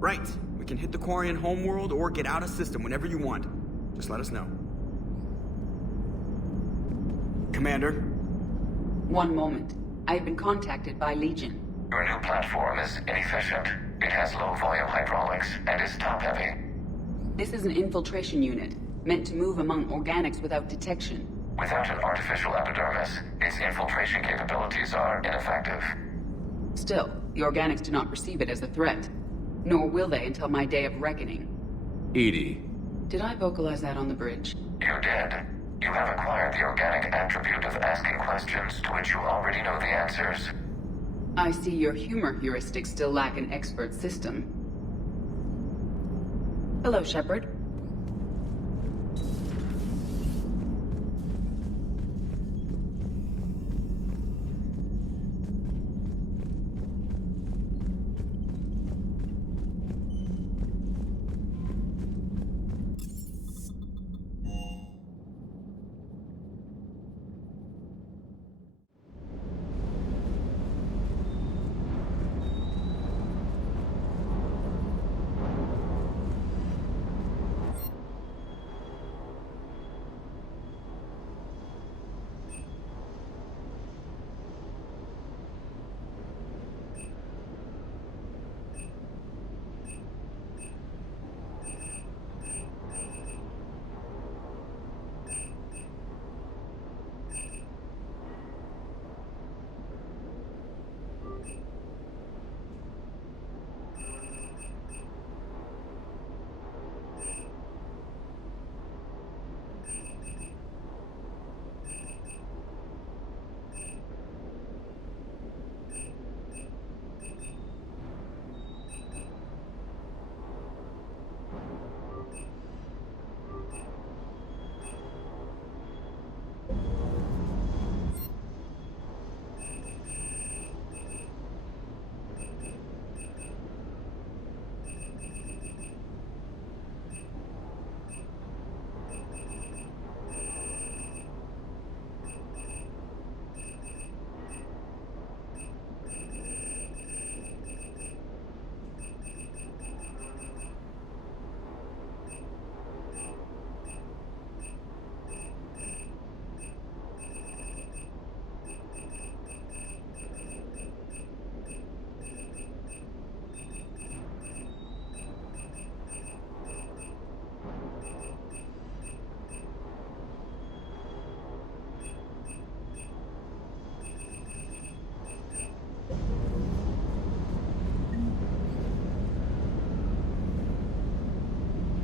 Right. We can hit the Quarian homeworld or get out of system whenever you want. Just let us know. Commander? One moment. I've been contacted by Legion. Your new platform is inefficient. It has low-volume hydraulics and is top-heavy. This is an infiltration unit, meant to move among organics without detection. Without an artificial epidermis, its infiltration capabilities are ineffective. Still, the organics do not perceive it as a threat. Nor will they until my day of reckoning. Edie. Did I vocalize that on the bridge? You did. You have acquired the organic attribute of asking questions to which you already know the answers. I see your humor heuristics still lack an expert system. Hello, Shepard.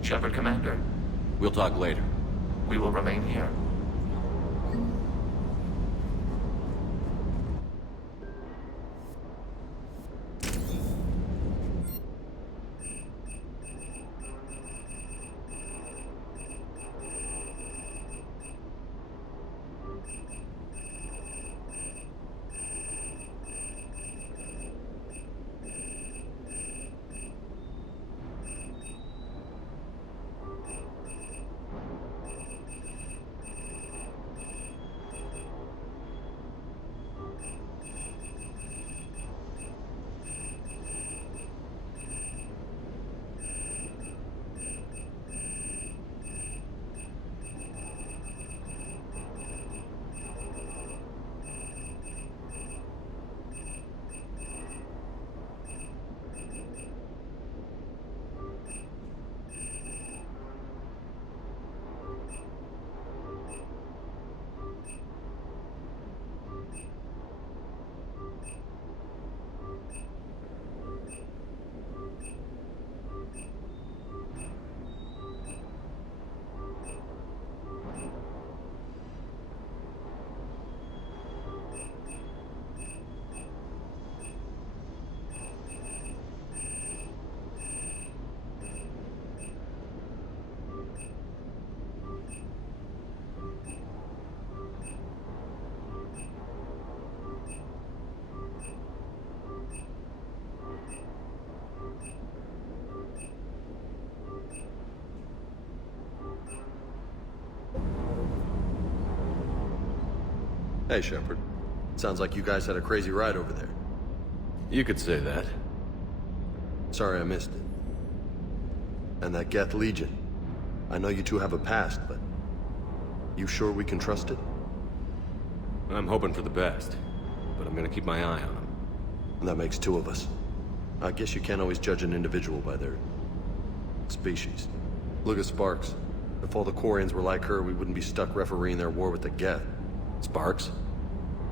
Shepard, Commander. We'll talk later. We will remain here. Hey, Shepard. Sounds like you guys had a crazy ride over there. You could say that. Sorry I missed it. And that Geth Legion. I know you two have a past, but... you sure we can trust it? I'm hoping for the best, but I'm gonna keep my eye on them. And that makes two of us. I guess you can't always judge an individual by their... species. Look at Sparks. If all the Quarians were like her, we wouldn't be stuck refereeing their war with the Geth. Sparks?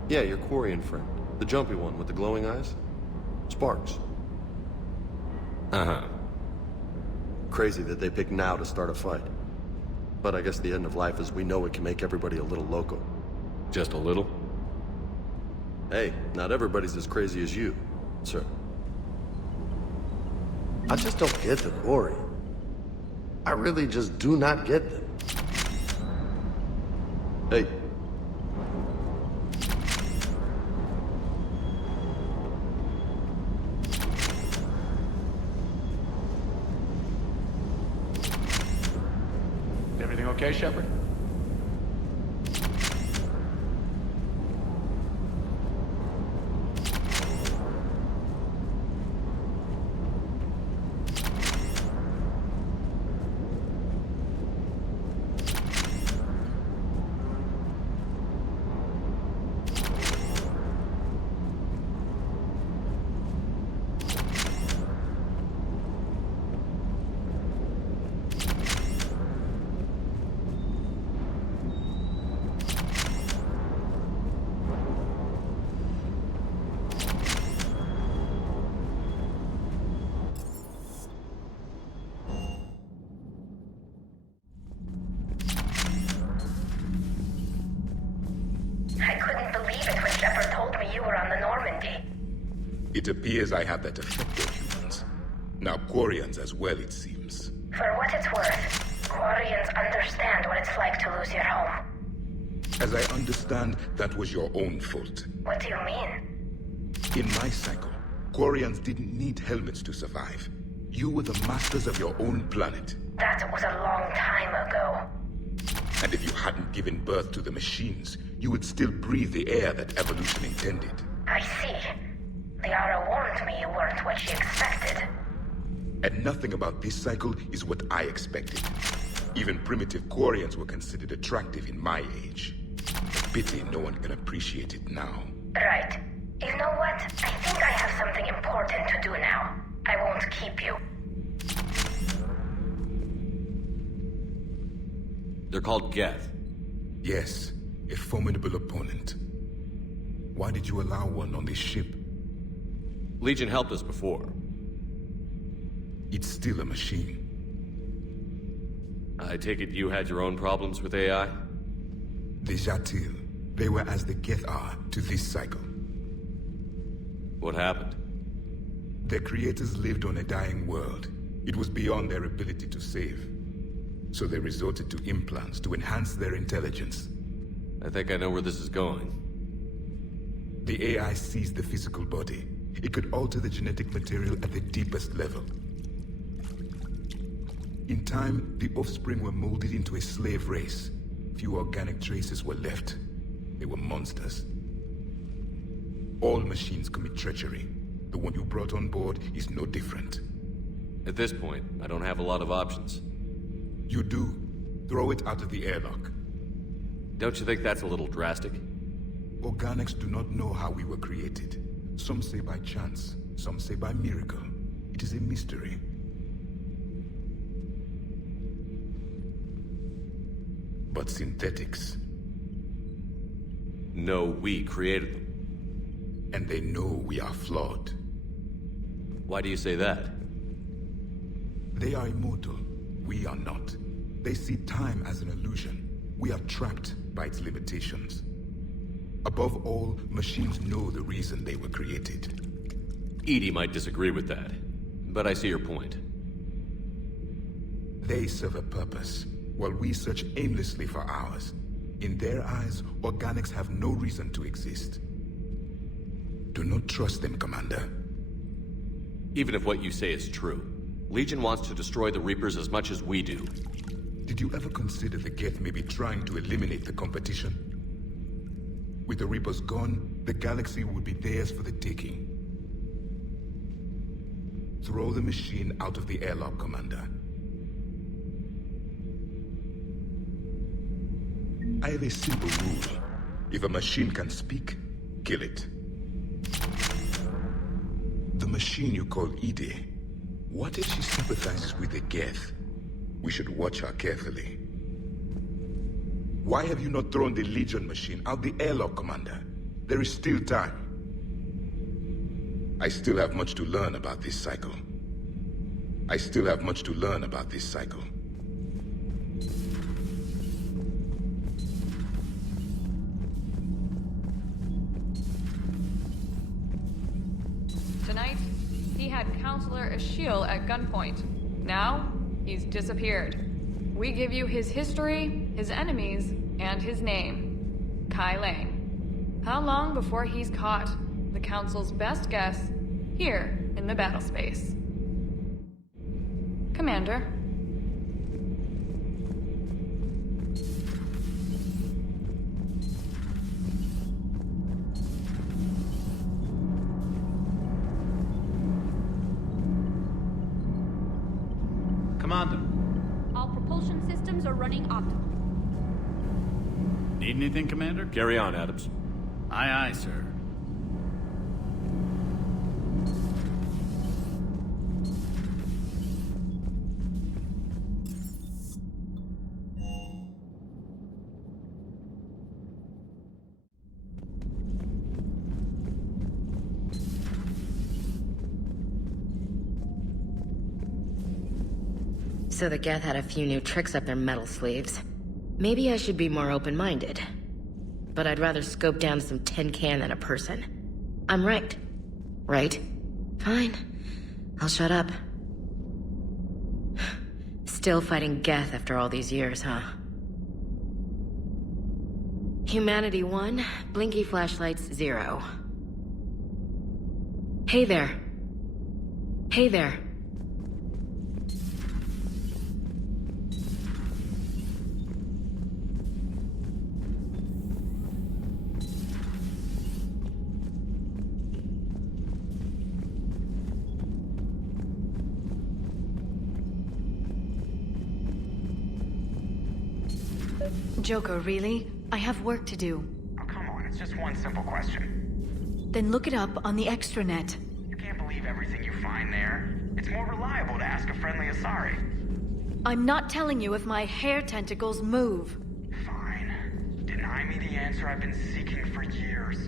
Yeah, your Quarian friend. The jumpy one with the glowing eyes. Sparks. Uh-huh. Crazy that they pick now to start a fight. But I guess the end of life as we know it can make everybody a little loco. Just a little? Hey, not everybody's as crazy as you, sir. I just don't get the Quarian. I really just do not get them. Hey. Everything okay, Shepard? It appears I have that effect on humans. Now Quarians as well, it seems. For what it's worth, Quarians understand what it's like to lose your home. As I understand, that was your own fault. What do you mean? In my cycle, Quarians didn't need helmets to survive. You were the masters of your own planet. That was a long time ago. And if you hadn't given birth to the machines, you would still breathe the air that evolution intended. I see. Liara warned me you weren't what she expected. And nothing about this cycle is what I expected. Even primitive Quarians were considered attractive in my age. A pity no one can appreciate it now. Right. You know what? I think I have something important to do now. I won't keep you. They're called Geth. Yes, a formidable opponent. Why did you allow one on this ship? Legion helped us before. It's still a machine. I take it you had your own problems with AI? The Jatil. They were as the Geth are to this cycle. What happened? Their creators lived on a dying world. It was beyond their ability to save. So they resorted to implants to enhance their intelligence. I think I know where this is going. The AI seized the physical body. It could alter the genetic material at the deepest level. In time, the offspring were molded into a slave race. Few organic traces were left. They were monsters. All machines commit treachery. The one you brought on board is no different. At this point, I don't have a lot of options. You do. Throw it out of the airlock. Don't you think that's a little drastic? Organics do not know how we were created. Some say by chance, some say by miracle. It is a mystery. But synthetics... No, we created them. And they know we are flawed. Why do you say that? They are immortal. We are not. They see time as an illusion. We are trapped by its limitations. Above all, machines know the reason they were created. EDI might disagree with that, but I see your point. They serve a purpose, while we search aimlessly for ours. In their eyes, organics have no reason to exist. Do not trust them, Commander. Even if what you say is true, Legion wants to destroy the Reapers as much as we do. Did you ever consider the Geth may be trying to eliminate the competition? With the Reapers gone, the galaxy would be theirs for the taking. Throw the machine out of the airlock, Commander. I have a simple rule. If a machine can speak, kill it. The machine you call Ide. What if she sympathizes with the Geth? We should watch her carefully. Why have you not thrown the Legion machine out the airlock, Commander? There is still time. I still have much to learn about this cycle. Tonight, he had Counselor Ashiel at gunpoint. Now, he's disappeared. We give you his history, his enemies, and his name. Kai Lang. How long before he's caught? The Council's best guess, here in the battle space. Commander. Commander. All propulsion systems are running optimal. Need anything, Commander? Carry on, Adams. Aye, aye, sir. So the Geth had a few new tricks up their metal sleeves. Maybe I should be more open-minded. But I'd rather scope down some tin can than a person. I'm right. Right? Fine. I'll shut up. Still fighting Geth after all these years, huh? Humanity 1, blinky flashlights 0. Hey there. Hey there. Joker, really? I have work to do. Oh, come on, it's just one simple question. Then look it up on the extranet. You can't believe everything you find there. It's more reliable to ask a friendly Asari. I'm not telling you if my hair tentacles move. Fine. Deny me the answer I've been seeking for years.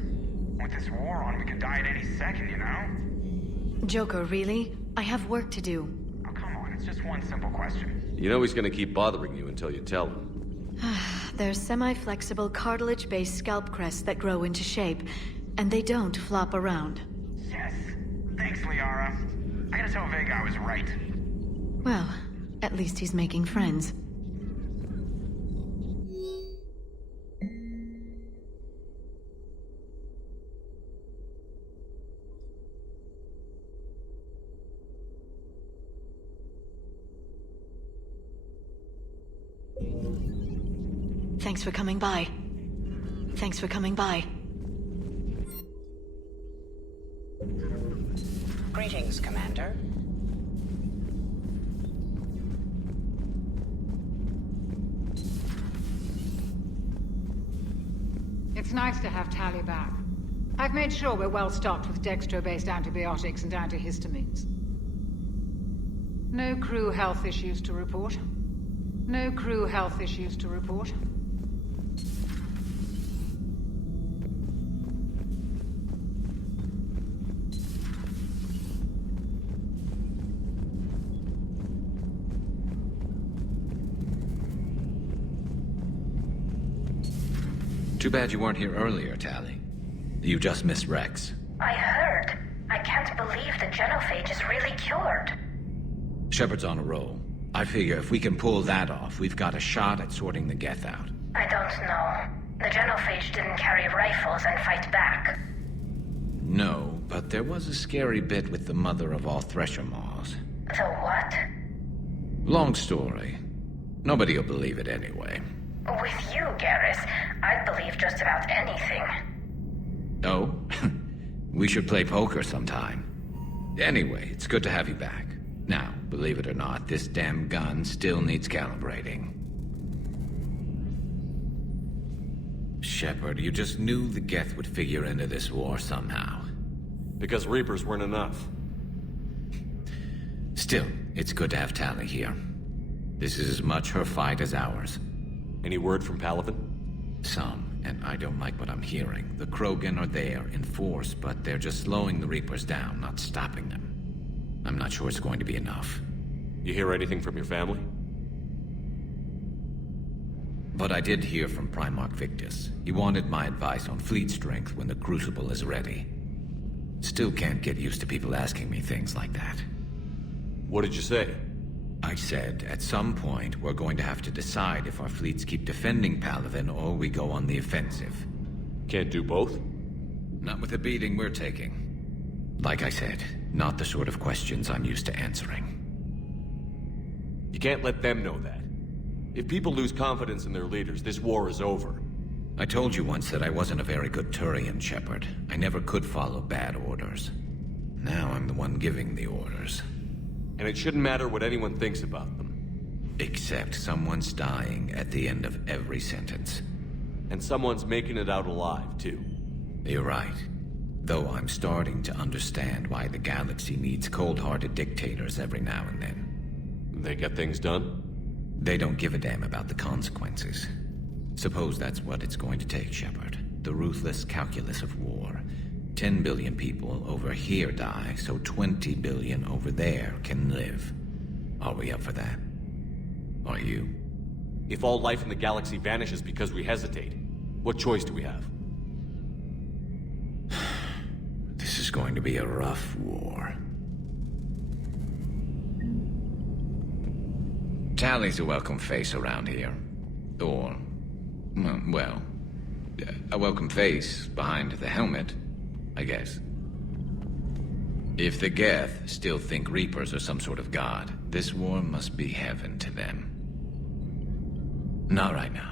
With this war on, we could die at any second, you know? Joker, really? I have work to do. Oh, come on, it's just one simple question. You know he's gonna keep bothering you until you tell him. They're semi-flexible cartilage-based scalp crests that grow into shape, and they don't flop around. Yes. Thanks, Liara. I gotta tell Vega I was right. Well, at least he's making friends. Thanks for coming by. Thanks for coming by. Greetings, Commander. It's nice to have Tali back. I've made sure we're well stocked with dextro-based antibiotics and antihistamines. No crew health issues to report. No crew health issues to report. Too bad you weren't here earlier, Tali. You just missed Rex. I heard. I can't believe the genophage is really cured. Shepard's on a roll. I figure if we can pull that off, we've got a shot at sorting the Geth out. I don't know. The genophage didn't carry rifles and fight back. No, but there was a scary bit with the mother of all Thresher Maws. The what? Long story. Nobody'll believe it anyway. With you, Garrus, I I'd believe just about anything. Oh? We should play poker sometime. Anyway, it's good to have you back. Now, believe it or not, this damn gun still needs calibrating. Shepard, you just knew the Geth would figure into this war somehow. Because Reapers weren't enough. Still, it's good to have Tali here. This is as much her fight as ours. Any word from Palaven? Some, and I don't like what I'm hearing. The Krogan are there, in force, but they're just slowing the Reapers down, not stopping them. I'm not sure it's going to be enough. You hear anything from your family? But I did hear from Primarch Victus. He wanted my advice on fleet strength when the Crucible is ready. Still can't get used to people asking me things like that. What did you say? I said, at some point, we're going to have to decide if our fleets keep defending Palaven or we go on the offensive. Can't do both? Not with the beating we're taking. Like I said, not the sort of questions I'm used to answering. You can't let them know that. If people lose confidence in their leaders, this war is over. I told you once that I wasn't a very good Turian, Shepard. I never could follow bad orders. Now I'm the one giving the orders. And it shouldn't matter what anyone thinks about them. Except someone's dying at the end of every sentence. And someone's making it out alive, too. You're right. Though I'm starting to understand why the galaxy needs cold-hearted dictators every now and then. They get things done? They don't give a damn about the consequences. Suppose that's what it's going to take, Shepard. The ruthless calculus of war. 10 billion people over here die, so 20 billion over there can live. Are we up for that? Are you? If all life in the galaxy vanishes because we hesitate, what choice do we have? This is going to be a rough war. Tali's a welcome face around here. Or, well, a welcome face behind the helmet, I guess. If the Geth still think Reapers are some sort of god, this war must be heaven to them. Not right now.